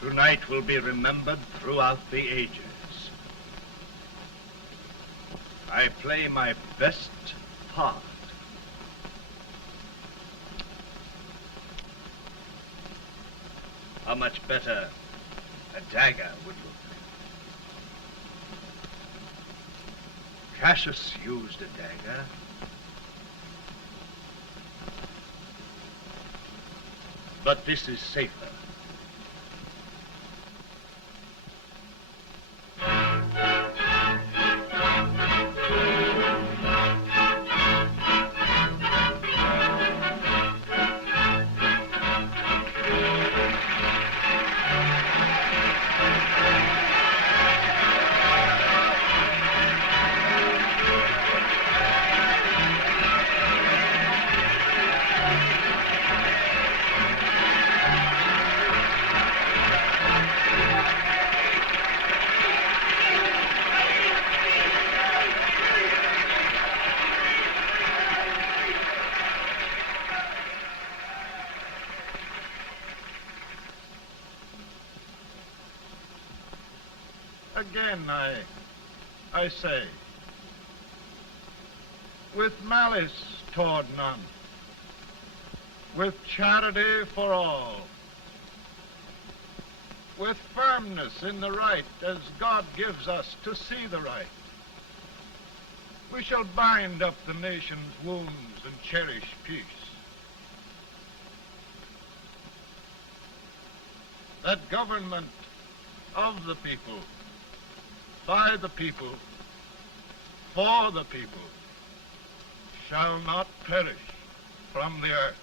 Tonight will be remembered throughout the ages. I play my best part. How much better a dagger would look. Cassius used a dagger. But this is safer. Again, I say, with malice toward none, with charity for all, with firmness in the right as God gives us to see the right, we shall bind up the nation's wounds and cherish peace. That government of the people, by the people, for the people, shall not perish from the earth.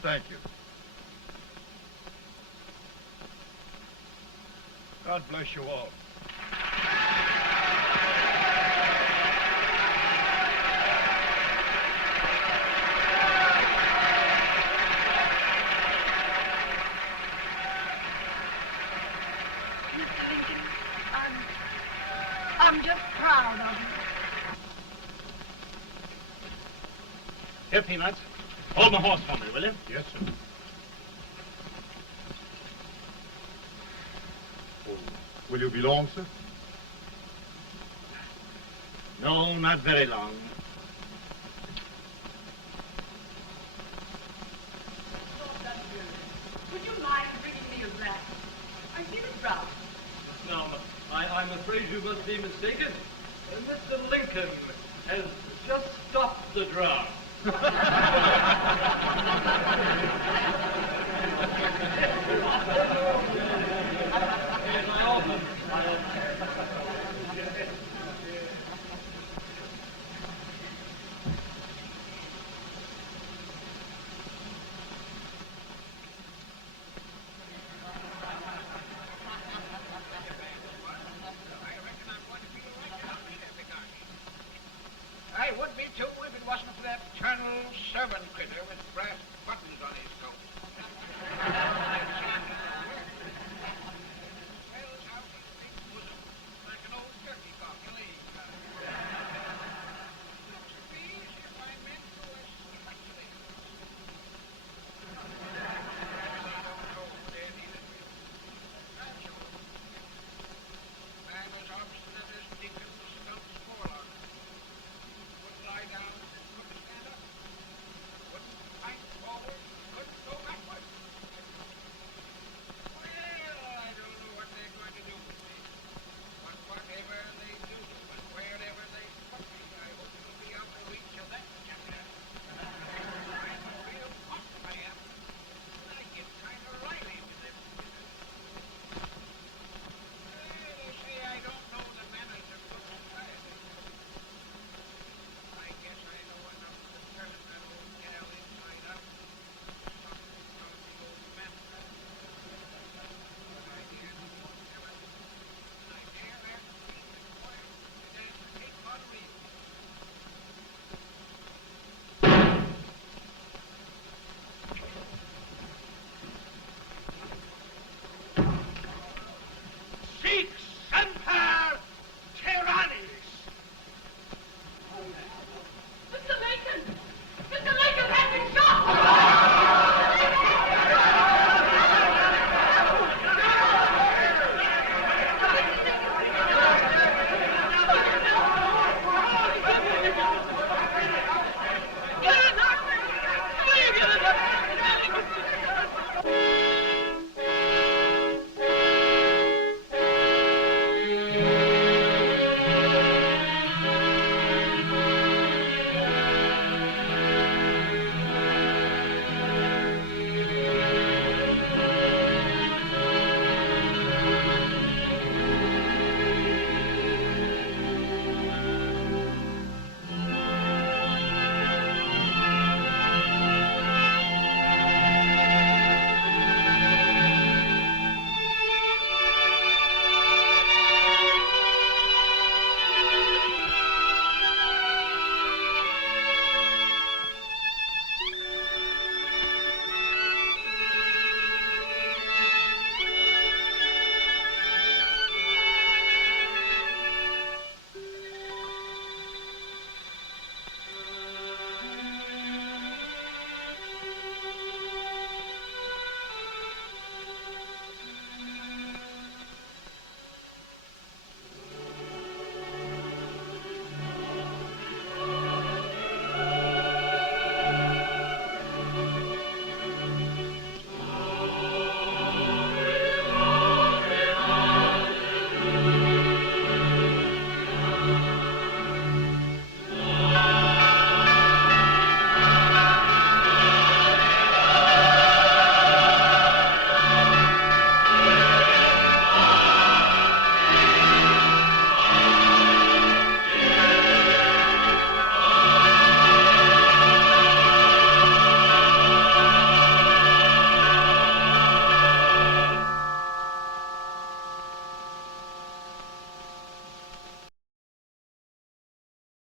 Thank you. God bless you all. I'm just proud of you. Here, Peanuts. Hold my horse for me, will you? Yes, sir. Oh, will you be long, sir? No, not very long. Would you mind bringing me a wrap? I feel it brown. No, I'm afraid you must be mistaken. Mr. Lincoln has just stopped the draft. I would be too if it wasn't for that Colonel servant critter with